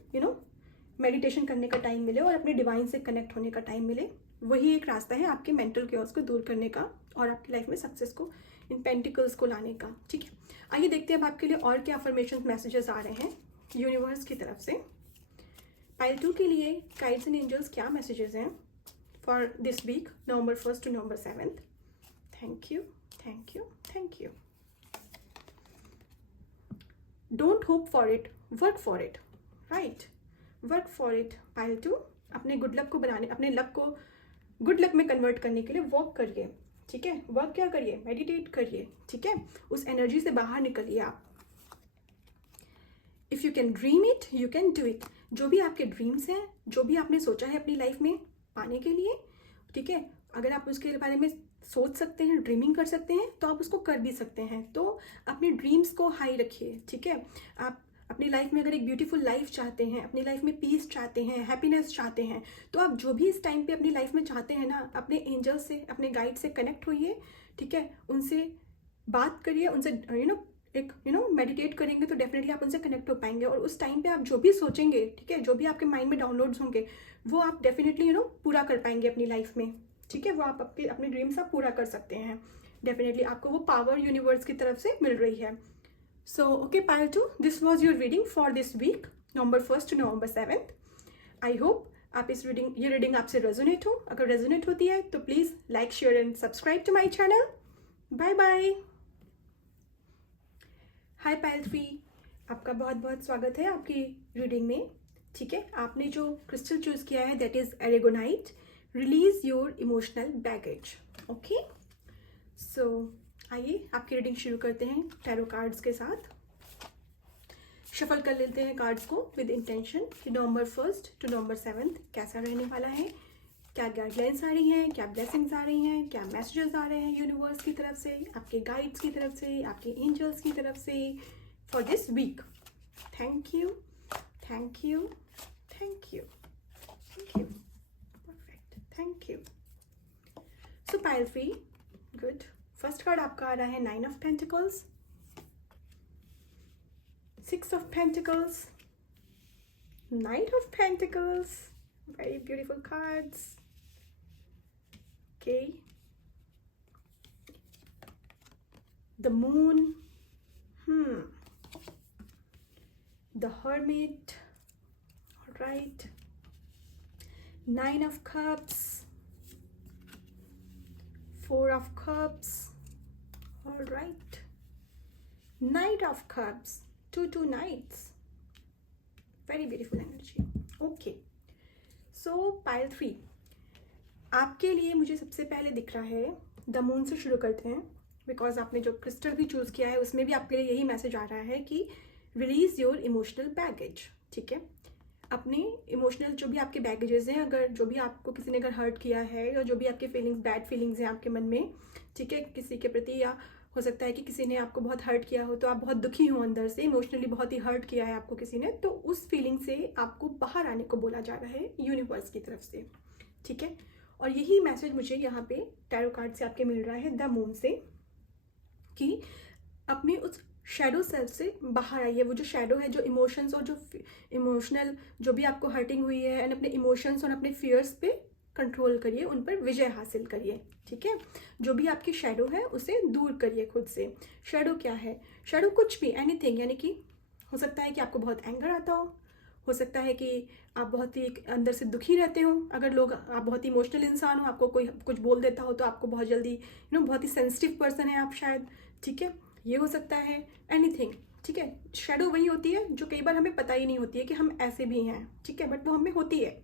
मेडिटेशन करने का टाइम मिले और अपने डिवाइन से कनेक्ट होने का टाइम मिले। वही एक रास्ता है आपके मेंटल क्योस को दूर करने का और आपकी लाइफ में सक्सेस को, इन पेंटिकल्स को लाने का, ठीक है। आइए देखते हैं अब आपके लिए और क्या अफर्मेशन मैसेजेस आ रहे हैं यूनिवर्स की तरफ से। पाइल 2 के लिए गाइड्स एंड एंजल्स क्या मैसेजेस हैं for this week, November 1st to November 7th। Thank you, thank you, thank you. Don't hope for it, work for it, right, work for it. Pile 2, अपने good luck को बनाने, अपने luck को good luck में convert करने के लिए work करिए, ठीक है। वर्क क्या करिए, मेडिटेट करिए, ठीक है। उस एनर्जी से बाहर निकलिए आप। If you can dream it you can do it. जो भी आपके ड्रीम्स हैं, जो भी आपने सोचा है अपनी लाइफ में पाने के लिए, ठीक है, अगर आप उसके बारे में सोच सकते हैं, ड्रीमिंग कर सकते हैं, तो आप उसको कर भी सकते हैं। तो अपने ड्रीम्स को हाई रखिए, ठीक है। आप अपनी लाइफ में अगर एक ब्यूटीफुल लाइफ चाहते हैं, अपनी लाइफ में पीस चाहते हैं, हैप्पीनेस चाहते हैं, तो आप जो भी इस टाइम पे अपनी लाइफ में चाहते हैं ना, अपने एंजल्स से, अपने गाइड से कनेक्ट होइए, ठीक है। उनसे बात करिए, उनसे मेडिटेट करेंगे तो डेफिनेटली आप उनसे कनेक्ट हो पाएंगे। और उस टाइम पे आप जो भी सोचेंगे, ठीक है, जो भी आपके माइंड में डाउनलोड्स होंगे, वो आप डेफिनेटली पूरा कर पाएंगे अपनी लाइफ में, ठीक है। वो आप अपने ड्रीम्स आप पूरा कर सकते हैं, डेफिनेटली आपको वो पावर यूनिवर्स की तरफ से मिल रही है। So, okay, Pile 2, this was your reading for this week, November 1st to November 7th. I hope आप इस ये रीडिंग आपसे रेजोनेट हो। अगर रेजोनेट होती है तो please like, share and subscribe to my channel. Bye bye. Hi pile 3, आपका बहुत बहुत स्वागत है आपकी रीडिंग में, ठीक है। आपने जो क्रिस्टल चूज़ किया है that is aragonite. Release your emotional baggage, okay. So आइए आपकी रीडिंग शुरू करते हैं टैरो कार्ड्स के साथ। शफल कर लेते हैं कार्ड्स को विद इंटेंशन कि November 1st to November 7th कैसा रहने वाला है, क्या गाइडलाइंस आ रही हैं, क्या ब्लेसिंग्स आ रही हैं, क्या मैसेजेस आ रहे हैं यूनिवर्स की तरफ से, आपके गाइड्स की तरफ से, आपके एंजल्स की तरफ से for this week. Thank you, thank you, thank you, thank you, perfect, thank you. So pile 3, good. First card आपका आ रहा है 9 of Pentacles, 6 of Pentacles, Knight of Pentacles, very beautiful cards, okay, the moon, the hermit, right, 9 of cups, 4 of cups, all right, Knight of cups, 2 knights, very beautiful energy. Okay, so pile 3 आपके लिए मुझे सबसे पहले दिख रहा है, the moon से शुरू करते हैं, बिकॉज आपने जो क्रिस्टल भी चूज़ किया है उसमें भी आपके लिए यही मैसेज आ रहा है कि रिलीज योर इमोशनल बैगेज, ठीक है। अपने इमोशनल जो भी आपके बैगेजेस हैं, अगर जो भी आपको किसी ने अगर हर्ट किया है या जो भी आपके फीलिंग्स, बैड फीलिंग्स हैं आपके मन में, ठीक है, किसी के प्रति, या हो सकता है कि किसी ने आपको बहुत हर्ट किया हो तो आप बहुत दुखी हो अंदर से, इमोशनली बहुत ही हर्ट किया है आपको किसी ने, तो उस फीलिंग से आपको बाहर आने को बोला जा रहा है यूनिवर्स की तरफ से, ठीक है। और यही मैसेज मुझे यहाँ पे टैरो कार्ड से आपके मिल रहा है द मून से, कि अपने उस शैडो सेल्फ से बाहर आइए। वो जो शैडो है, जो इमोशंस और जो इमोशनल जो भी आपको हर्टिंग हुई है, एंड अपने इमोशंस और अपने फियर्स पे कंट्रोल करिए, उन पर विजय हासिल करिए, ठीक है। जो भी आपकी शैडो है उसे दूर करिए खुद से। शैडो क्या है? शैडो कुछ भी, एनीथिंग, यानी कि हो सकता है कि आपको बहुत एंगर आता हो सकता है कि आप बहुत ही अंदर से दुखी रहते हो, अगर लोग, आप बहुत ही इमोशनल इंसान हो, आपको कोई कुछ बोल देता हो तो आपको बहुत जल्दी बहुत ही सेंसिटिव पर्सन है आप शायद, ठीक है, ये हो सकता है, एनीथिंग, ठीक है। शैडो वही होती है जो कई बार हमें पता ही नहीं होती है कि हम ऐसे भी हैं, ठीक है, बट वो हमें होती है।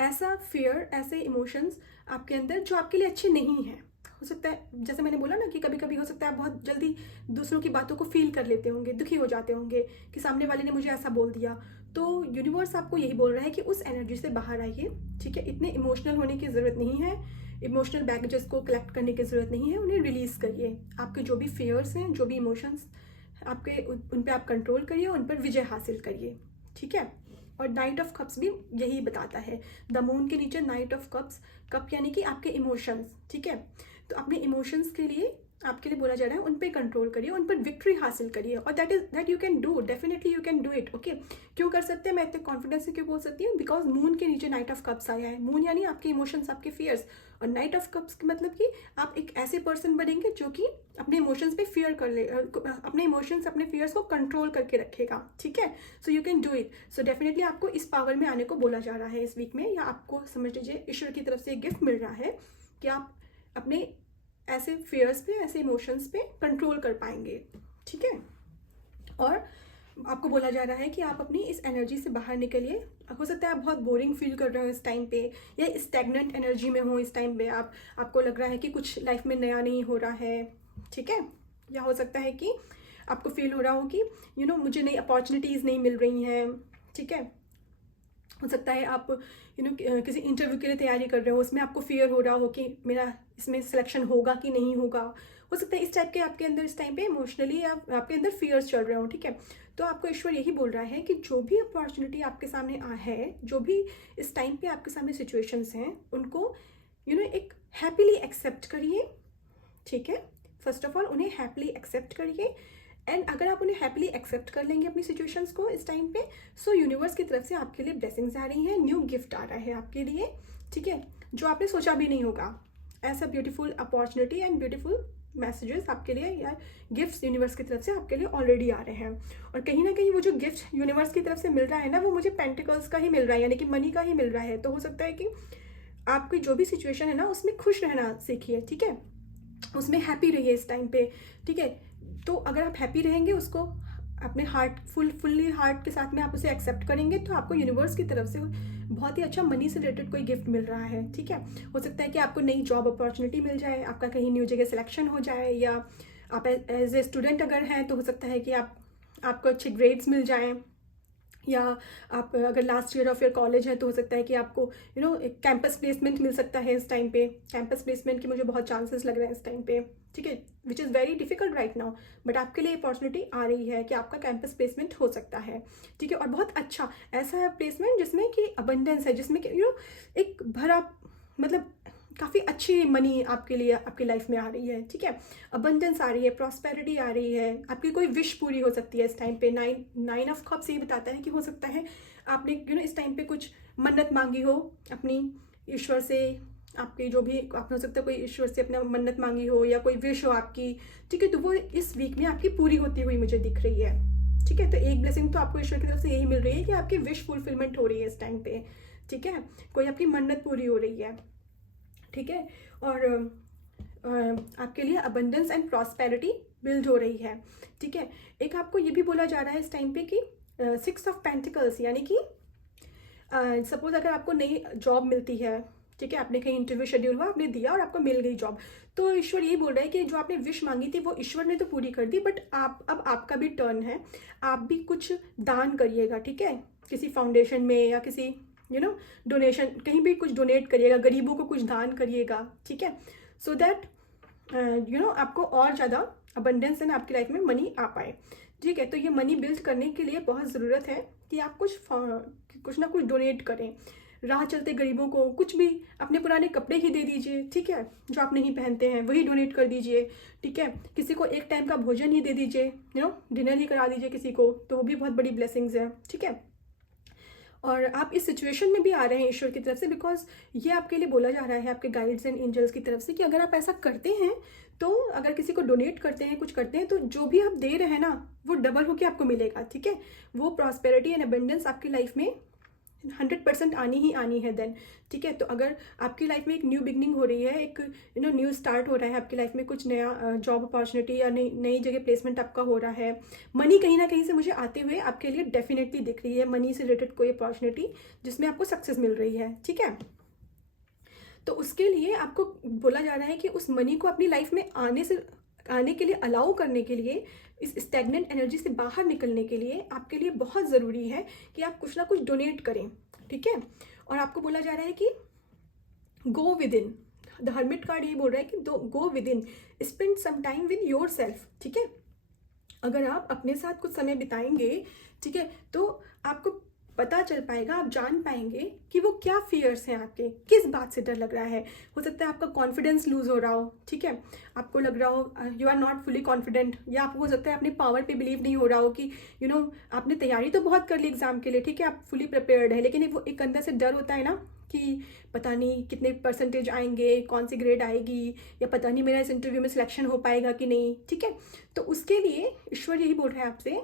ऐसा फियर, ऐसे इमोशंस आपके अंदर जो आपके लिए अच्छे नहीं हैं। हो सकता है, जैसे मैंने बोला ना, कि कभी कभी हो सकता है आप बहुत जल्दी दूसरों की बातों को फील कर लेते होंगे, दुखी हो जाते होंगे कि सामने वाले ने मुझे ऐसा बोल दिया, तो यूनिवर्स आपको यही बोल रहा है कि उस एनर्जी से बाहर आइए, ठीक है। इतने इमोशनल होने की ज़रूरत नहीं है, इमोशनल बैगेजेस को कलेक्ट करने की ज़रूरत नहीं है, उन्हें रिलीज़ करिए। आपके जो भी फियर्स हैं, जो भी इमोशंस आपके, उन पर आप कंट्रोल करिए, उन पर विजय हासिल करिए, ठीक है। और नाइट ऑफ कप्स भी यही बताता है, द मून के नीचे नाइट ऑफ कप्स, कप यानी कि आपके इमोशंस, ठीक है। तो अपने इमोशंस के लिए, आपके लिए बोला जा रहा है, उन पे कंट्रोल करिए, उन पर विक्ट्री हासिल करिए, और that you can do, definitely you can do it, okay. क्यों कर सकते हैं, मैं इतने कॉन्फिडेंस से क्यों बोल सकती हूँ? बिकॉज मून के नीचे नाइट ऑफ कप्स आया है। मून यानी आपके इमोशंस, आपके फियर्स, और नाइट ऑफ कप्स का मतलब कि आप एक ऐसे पर्सन बनेंगे जो कि अपने इमोशंस पे फियर कर ले, अपने इमोशंस, अपने फियर्स को कंट्रोल करके रखेगा, ठीक है। So you can do it. So definitely आपको इस पावर में आने को बोला जा रहा है इस वीक में, या आपको समझ लीजिए ईश्वर की तरफ से एक गिफ्ट मिल रहा है कि आप अपने ऐसे फियर्स पे, ऐसे इमोशंस पे कंट्रोल कर पाएंगे, ठीक है। और आपको बोला जा रहा है कि आप अपनी इस एनर्जी से बाहर निकलिए। हो सकता है आप बहुत बोरिंग फील कर रहे हो इस टाइम पे, या स्टैग्नेंट एनर्जी में हो इस टाइम पे, आपको लग रहा है कि कुछ लाइफ में नया नहीं हो रहा है, ठीक है। या हो सकता है कि आपको फील हो रहा हो कि मुझे नई अपॉर्चुनिटीज़ नहीं मिल रही हैं, ठीक है। हो सकता है आप किसी इंटरव्यू के लिए तैयारी कर रहे हो, उसमें आपको फियर हो रहा हो कि मेरा इसमें सिलेक्शन होगा कि नहीं होगा। हो सकता है इस टाइप के आपके अंदर इस टाइम पे इमोशनली आपके अंदर फियर्स चल रहे हो, ठीक है। तो आपको ईश्वर यही बोल रहा है कि जो भी अपॉर्चुनिटी आपके सामने है, जो भी इस टाइम पे आपके सामने सिचुएशंस हैं, उनको एक हैप्पीली एक्सेप्ट करिए, ठीक है। फर्स्ट ऑफ ऑल उन्हें हैप्पीली एक्सेप्ट करिए, एंड अगर आप उन्हें हैप्पीली एक्सेप्ट कर लेंगे अपनी सिचुएशंस को इस टाइम पे, सो यूनिवर्स की तरफ से आपके लिए ब्लेसिंग्स आ रही हैं, न्यू गिफ्ट आ रहा है आपके लिए, ठीक है, जो आपने सोचा भी नहीं होगा। ऐसा beautiful opportunity and beautiful messages आपके लिए, या गिफ्ट्स यूनिवर्स की तरफ से आपके लिए ऑलरेडी आ रहे हैं। और कहीं ना कहीं वो जो गिफ्ट यूनिवर्स की तरफ से मिल रहा है ना, वो मुझे पेंटिकल्स का ही मिल रहा है, यानी कि मनी का ही मिल रहा है। तो हो सकता है कि आपकी जो भी सिचुएशन है ना, उसमें खुश रहना सीखिए, ठीक है, उसमें हैप्पी रहिए इस टाइम पे, ठीक है। तो अगर आप हैप्पी रहेंगे, उसको अपने फुल्ली हार्ट के साथ में आप उसे एक्सेप्ट करेंगे, तो आपको यूनिवर्स की तरफ से बहुत ही अच्छा मनी से रिलेटेड कोई गिफ्ट मिल रहा है, ठीक है। हो सकता है कि आपको नई जॉब अपॉर्चुनिटी मिल जाए, आपका कहीं न्यू जगह सिलेक्शन हो जाए, या आप एज ए स्टूडेंट अगर हैं तो हो सकता है कि आपको अच्छे ग्रेड्स मिल जाएँ, या आप अगर last year of your college है तो हो सकता है कि आपको एक कैंपस प्लेसमेंट मिल सकता है इस टाइम पे। कैंपस प्लेसमेंट के मुझे बहुत चांसेस लग रहे हैं इस टाइम पे, ठीक है, which is very difficult right now, but आपके लिए अपॉर्चुनिटी आ रही है कि आपका कैंपस प्लेसमेंट हो सकता है, ठीक है। और बहुत अच्छा ऐसा प्लेसमेंट जिसमें कि अबंडेंस है, जिसमें कि एक भरा, मतलब काफ़ी अच्छी मनी आपके लिए आपकी लाइफ में आ रही है, ठीक है, अबंडेंस आ रही है, प्रॉस्पेरिटी आ रही है, आपकी कोई विश पूरी हो सकती है इस टाइम पे। नाइन ऑफ कप्स ये बताता है कि हो सकता है आपने इस टाइम पे कुछ मन्नत मांगी हो अपनी ईश्वर से, आपकी जो भी आपने हो सकता है कोई ईश्वर से अपना मन्नत मांगी हो या कोई विश हो आपकी, ठीक है, तो वो इस वीक में आपकी पूरी होती हुई मुझे दिख रही है। ठीक है, तो एक ब्लेसिंग तो आपको ईश्वर की तरफ से यही मिल रही है कि आपकी विश फुलफिलमेंट हो रही है इस टाइम पे। ठीक है, कोई आपकी मन्नत पूरी हो रही है। ठीक है, और आपके लिए अबंडेंस एंड प्रॉस्पेरिटी बिल्ड हो रही है। ठीक है, एक आपको ये भी बोला जा रहा है इस टाइम पे कि 6 ऑफ पेंटिकल्स, यानी कि सपोज अगर आपको नई जॉब मिलती है, ठीक है, आपने कहीं इंटरव्यू शेड्यूल हुआ, आपने दिया और आपको मिल गई जॉब, तो ईश्वर यही बोल रहा है कि जो आपने विश मांगी थी वो ईश्वर ने तो पूरी कर दी, बट अब आपका भी टर्न है, आप भी कुछ दान करिएगा। ठीक है, किसी फाउंडेशन में या किसी डोनेशन, कहीं भी कुछ डोनेट करिएगा, गरीबों को कुछ दान करिएगा। ठीक है, सो दैट आपको और ज़्यादा अबंडेंस एंड आपकी लाइफ में मनी आ पाए। ठीक है, तो ये मनी बिल्ड करने के लिए बहुत ज़रूरत है कि आप कुछ ना कुछ डोनेट करें, राह चलते गरीबों को कुछ भी, अपने पुराने कपड़े ही दे दीजिए। ठीक है, जो आप नहीं पहनते हैं वही डोनेट कर दीजिए। ठीक है, किसी को एक टाइम का भोजन ही दे दीजिए, डिनर ही करा दीजिए किसी को, तो वो भी बहुत बड़ी ब्लेसिंग्स है। ठीक है, और आप इस सिचुएशन में भी आ रहे हैं ईश्वर की तरफ से, बिकॉज ये आपके लिए बोला जा रहा है आपके गाइड्स एंड एंजल्स की तरफ से कि अगर आप ऐसा करते हैं, तो अगर किसी को डोनेट करते हैं, कुछ करते हैं, तो जो भी आप दे रहे हैं ना वो डबल होके आपको मिलेगा। ठीक है, वो प्रॉस्पेरिटी एंड अबंडेंस आपकी लाइफ में 100% आनी ही आनी है देन। ठीक है, तो अगर आपकी लाइफ में एक न्यू बिगनिंग हो रही है, एक न्यू स्टार्ट हो रहा है आपकी लाइफ में, कुछ नया जॉब अपॉर्चुनिटी या नई जगह प्लेसमेंट आपका हो रहा है, मनी कहीं ना कहीं से मुझे आते हुए आपके लिए डेफिनेटली दिख रही है, मनी से रिलेटेड कोई अपॉर्चुनिटी जिसमें आपको सक्सेस मिल रही है। ठीक है, तो उसके लिए आपको बोला जा रहा है कि उस मनी को अपनी लाइफ में आने के लिए अलाउ करने के लिए, इस स्टैग्नेंट एनर्जी से बाहर निकलने के लिए आपके लिए बहुत ज़रूरी है कि आप कुछ ना कुछ डोनेट करें। ठीक है, और आपको बोला जा रहा है कि go within, the hermit card ये बोल रहा है कि go within, spend some time with yourself. ठीक है, अगर आप अपने साथ कुछ समय बिताएंगे, ठीक है, तो आपको पता चल पाएगा, आप जान पाएंगे कि वो क्या फियर्स हैं आपके, किस बात से डर लग रहा है। हो सकता है आपका कॉन्फिडेंस लूज हो रहा हो। ठीक है, आपको लग रहा हो you are not fully confident, या आपको हो सकता है अपने पावर पे बिलीव नहीं हो रहा हो कि आपने तैयारी तो बहुत कर ली एग्जाम के लिए, ठीक है, आप फुली प्रिपेयर्ड है, लेकिन वो एक अंदर से डर होता है ना कि पता नहीं कितने परसेंटेज आएंगे, कौन सी ग्रेड आएगी, या पता नहीं मेरा इस इंटरव्यू में सिलेक्शन हो पाएगा कि नहीं। ठीक है, तो उसके लिए ईश्वर यही बोल रहा है आपसे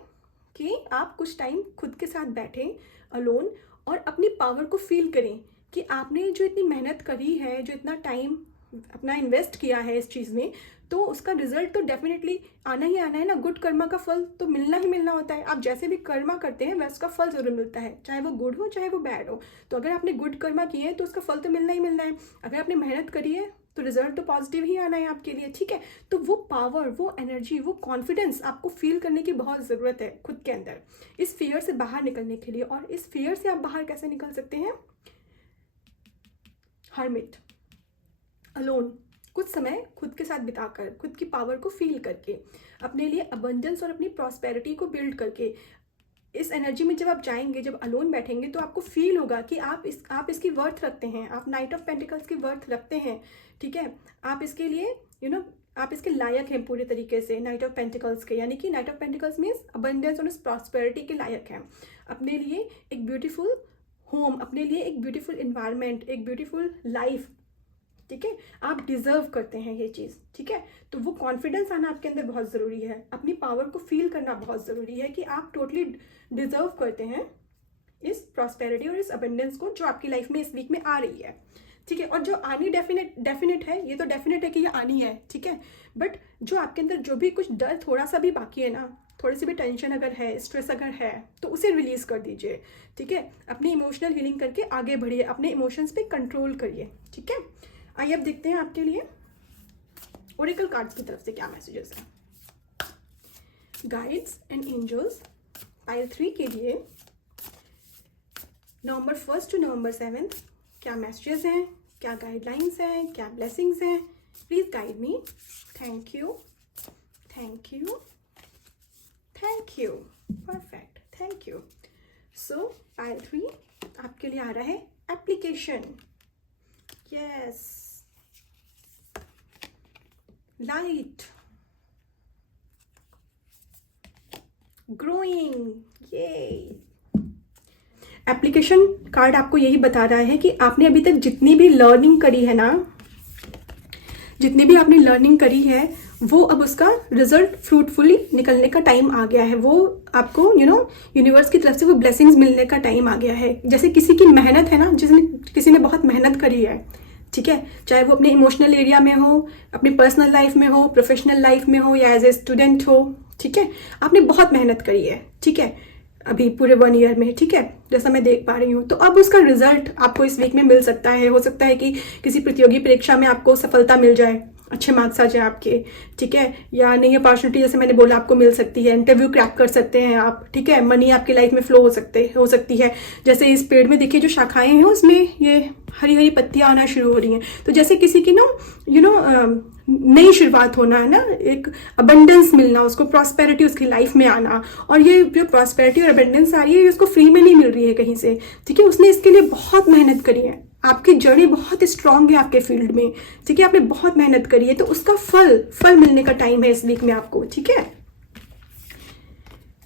कि आप कुछ टाइम खुद के साथ बैठें अलोन, और अपनी पावर को फील करें कि आपने जो इतनी मेहनत करी है, जो इतना टाइम अपना इन्वेस्ट किया है इस चीज़ में, तो उसका रिजल्ट तो डेफिनेटली आना ही आना है ना। गुड कर्मा का फल तो मिलना ही मिलना होता है। आप जैसे भी कर्मा करते हैं वैसे उसका फल जरूर मिलता है, चाहे वो गुड हो चाहे वो बैड हो। तो अगर आपने गुड कर्मा किए हैं तो उसका फल तो मिलना ही मिलना है। अगर आपने मेहनत करी है तो रिजल्ट तो पॉजिटिव ही आना है आपके लिए। ठीक है, तो वो पावर, वो एनर्जी, वो कॉन्फिडेंस आपको फील करने की बहुत ज़रूरत है खुद के अंदर, इस फियर से बाहर निकलने के लिए। और इस फियर से आप बाहर कैसे निकल सकते हैं? हर्मिट, अलोन, कुछ समय खुद के साथ बिताकर, खुद की पावर को फील करके, अपने लिए अबंडेंस और अपनी प्रॉस्पेरिटी को बिल्ड करके, इस एनर्जी में जब आप जाएंगे, जब अलोन बैठेंगे, तो आपको फील होगा कि आप इसकी वर्थ रखते हैं, आप नाइट ऑफ पेंटिकल्स की वर्थ रखते हैं। ठीक है, आप इसके लिए आप इसके लायक हैं पूरे तरीके से, नाइट ऑफ पेंटिकल्स के, यानी कि night of pentacles means abundance और प्रॉस्पेरिटी के लायक हैं। अपने लिए एक ब्यूटीफुल होम, अपने लिए एक ब्यूटीफुल इन्वायरमेंट, एक ब्यूटीफुल लाइफ, ठीक है, आप डिजर्व करते हैं ये चीज़। ठीक है, तो वो कॉन्फिडेंस आना आपके अंदर बहुत ज़रूरी है, अपनी पावर को फील करना बहुत ज़रूरी है कि आप टोटली डिजर्व करते हैं इस प्रॉस्पेरिटी और इस अबंडेंस को जो आपकी लाइफ में इस वीक में आ रही है। ठीक है, और जो आनी डेफिनेट है, ये तो डेफिनेट है कि ये आनी है। ठीक है, बट जो आपके अंदर जो भी कुछ डर थोड़ा सा भी बाकी है ना, थोड़ी सी भी टेंशन अगर है, स्ट्रेस अगर है, तो उसे रिलीज कर दीजिए। ठीक है, अपनी इमोशनल हीलिंग करके आगे बढ़िए, अपने इमोशंस पे कंट्रोल करिए। ठीक है, आइए अब देखते हैं आपके लिए ओरेकल कार्ड्स की तरफ से क्या मैसेजेस हैं। गाइड्स एंड एंजल्स पाइल 3 के लिए नवंबर 1 टू नवंबर 7 क्या मैसेजेस हैं, क्या गाइडलाइंस हैं, क्या ब्लेसिंग्स हैं। Please guide me. Thank you, thank you, thank you, perfect, thank you. So pile 3 आपके लिए आ रहा है application. Yes, light, growing, yay, application card आपको यही बता रहा है कि आपने अभी तक जितनी भी लर्निंग करी है ना, जितनी भी आपने लर्निंग करी है, वो अब उसका रिजल्ट फ्रूटफुली निकलने का टाइम आ गया है। वो आपको यूनिवर्स की तरफ से वो ब्लेसिंग्स मिलने का टाइम आ गया है। जैसे किसी की मेहनत है ना, किसी ने बहुत मेहनत करी है, ठीक है, चाहे वो अपने इमोशनल एरिया में हो, अपनी पर्सनल लाइफ में हो, प्रोफेशनल लाइफ में हो, या एज ए स्टूडेंट हो, ठीक है, आपने बहुत मेहनत करी है, ठीक है, अभी पूरे 1 ईयर में, ठीक है, जैसा मैं देख पा रही हूँ। तो अब उसका रिजल्ट आपको इस वीक में मिल सकता है। हो सकता है कि किसी प्रतियोगी परीक्षा में आपको सफलता मिल जाए, अच्छे मार्क्स आ जाए आपके, ठीक है, या नई अपॉर्चुनिटी जैसे मैंने बोला आपको मिल सकती है, इंटरव्यू क्रैक कर सकते हैं आप, ठीक है, मनी आपकी लाइफ में फ्लो हो सकती है। जैसे इस पेड़ में देखिए जो शाखाएं हैं उसमें ये हरी हरी पत्तियां आना शुरू हो रही हैं। तो जैसे किसी की नई शुरुआत होना है ना, एक अबंडेंस मिलना, उसको प्रॉस्पेरिटी उसकी लाइफ में आना। और ये जो प्रॉस्पेरिटी और अबंडेंस आ रही है ये उसको फ्री में नहीं मिल रही है कहीं से, ठीक है, उसने इसके लिए बहुत मेहनत करी है। आपकी जड़ें बहुत स्ट्रांग है आपके फील्ड में, ठीक है, आपने बहुत मेहनत करी है, तो उसका फल मिलने का टाइम है इस वीक में आपको, ठीक है।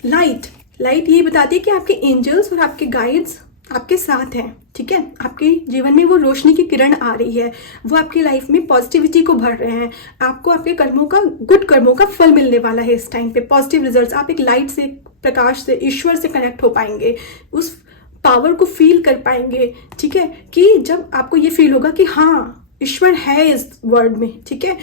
लाइट ये बताती है कि आपके एंजल्स और आपके गाइड्स आपके साथ हैं, ठीक है, आपके जीवन में वो रोशनी की किरण आ रही है, वो आपकी लाइफ में पॉजिटिविटी को भर रहे हैं। आपको आपके गुड कर्मों का फल मिलने वाला है इस टाइम पे, पॉजिटिव रिजल्ट्स। आप एक लाइट से, प्रकाश से, ईश्वर से कनेक्ट हो पाएंगे, उस पावर को फील कर पाएंगे, ठीक है, कि जब आपको ये फील होगा कि हाँ ईश्वर है इस वर्ल्ड में, ठीक है,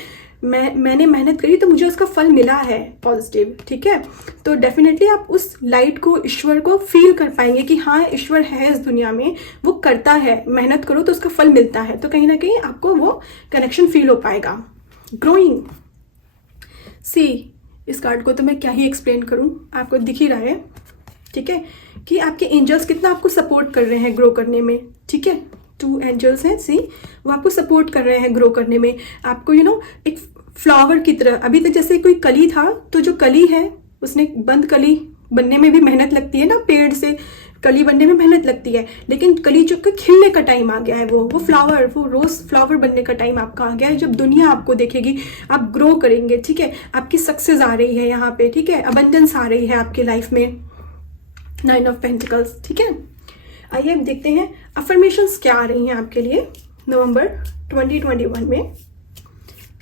मैंने मेहनत करी तो मुझे उसका फल मिला है पॉजिटिव, ठीक है। तो डेफिनेटली आप उस लाइट को, ईश्वर को फील कर पाएंगे कि हाँ ईश्वर है इस दुनिया में, वो करता है, मेहनत करो तो उसका फल मिलता है। तो कहीं ना कहीं आपको वो कनेक्शन फील हो पाएगा। ग्रोइंग, सी, इस कार्ड को तो मैं क्या ही एक्सप्लेन करूँ, आपको दिख ही रहा है, ठीक है, कि आपके एंजल्स कितना आपको सपोर्ट कर रहे हैं ग्रो करने में, ठीक है। 2 एंजल्स हैं, सी, वो आपको सपोर्ट कर रहे हैं ग्रो करने में। आपको एक फ्लावर की तरह, अभी तक जैसे कोई कली था, तो जो कली है उसने बंद कली बनने में भी मेहनत लगती है ना, पेड़ से कली बनने में मेहनत लगती है, लेकिन कली जो खिलने का टाइम आ गया है, वो फ्लावर, वो रोज फ्लावर बनने का टाइम आपका आ गया है। जब दुनिया आपको देखेगी आप ग्रो करेंगे, ठीक है, आपकी सक्सेस आ रही है यहाँ पे, ठीक है, अबंडेंस आ रही है आपकी लाइफ में। 9 ऑफ पेंटिकल्स, ठीक है। आइए अब देखते हैं अफर्मेशंस क्या आ रही हैं आपके लिए नवंबर 2021 में।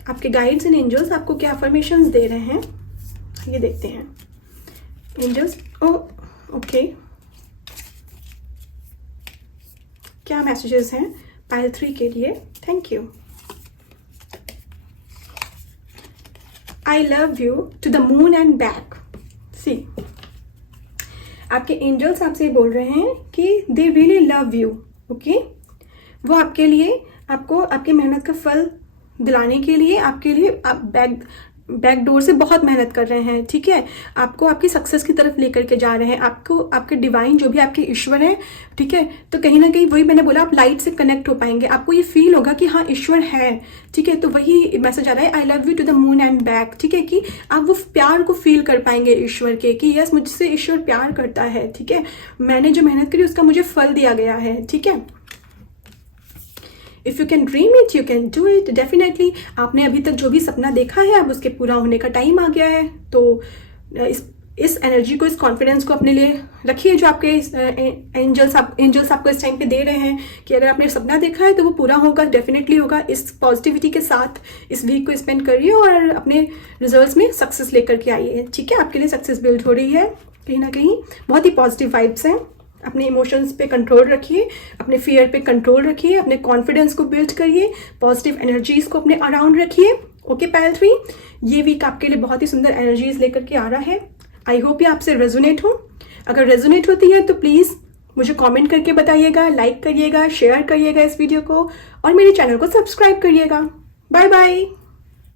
आपके गाइड्स एंड एंजल्स आपको क्या अफर्मेशंस दे रहे हैं, ये देखते हैं। एंजल्स, ओके, क्या मैसेजेस हैं पाइल 3 के लिए? Thank you. I love you to the moon and back. See, आपके एंजल्स आपसे बोल रहे हैं कि they really love you, okay. वो आपके लिए, आपको आपकी मेहनत का फल दिलाने के लिए, आपके लिए आप बैक डोर से बहुत मेहनत कर रहे हैं, ठीक है, आपको आपकी सक्सेस की तरफ लेकर के जा रहे हैं, आपको आपके डिवाइन जो भी आपके ईश्वर हैं, ठीक है। तो कहीं ना कहीं वही मैंने बोला, आप लाइट से कनेक्ट हो पाएंगे, आपको ये फील होगा कि हाँ ईश्वर है, ठीक है। तो वही मैसेज आ रहा है, I love you to the moon and back, ठीक है, कि आप वो प्यार को फील कर पाएंगे ईश्वर के, कि यस मुझसे ईश्वर प्यार करता है, ठीक है, मैंने जो मेहनत करी उसका मुझे फल दिया गया है, ठीक है। If you can dream it you can do it. Definitely आपने अभी तक जो भी सपना देखा है अब उसके पूरा होने का टाइम आ गया है। तो इस एनर्जी को, इस कॉन्फिडेंस को अपने लिए रखिए जो आपके एंजल्स आपको इस टाइम पे दे रहे हैं, कि अगर आपने सपना देखा है तो वो पूरा होगा, डेफिनेटली होगा। इस पॉजिटिविटी के साथ इस वीक को स्पेंड करिए और अपने रिजल्ट्स में सक्सेस लेकर के आइए, ठीक है। आपके लिए सक्सेस बिल्ड हो रही है, कहीं ना कहीं बहुत ही पॉजिटिव वाइब्स हैं। अपने इमोशंस पे कंट्रोल रखिए, अपने फियर पे कंट्रोल रखिए, अपने कॉन्फिडेंस को बिल्ड करिए, पॉजिटिव एनर्जीज को अपने अराउंड रखिए, ओके। पाइल 3, ये वीक आपके लिए बहुत ही सुंदर एनर्जीज लेकर के आ रहा है। आई होप ये आपसे रेजोनेट हो। अगर रेजोनेट होती है तो प्लीज़ मुझे कमेंट करके बताइएगा, लाइक करिएगा, शेयर करिएगा इस वीडियो को, और मेरे चैनल को सब्सक्राइब करिएगा। Bye bye.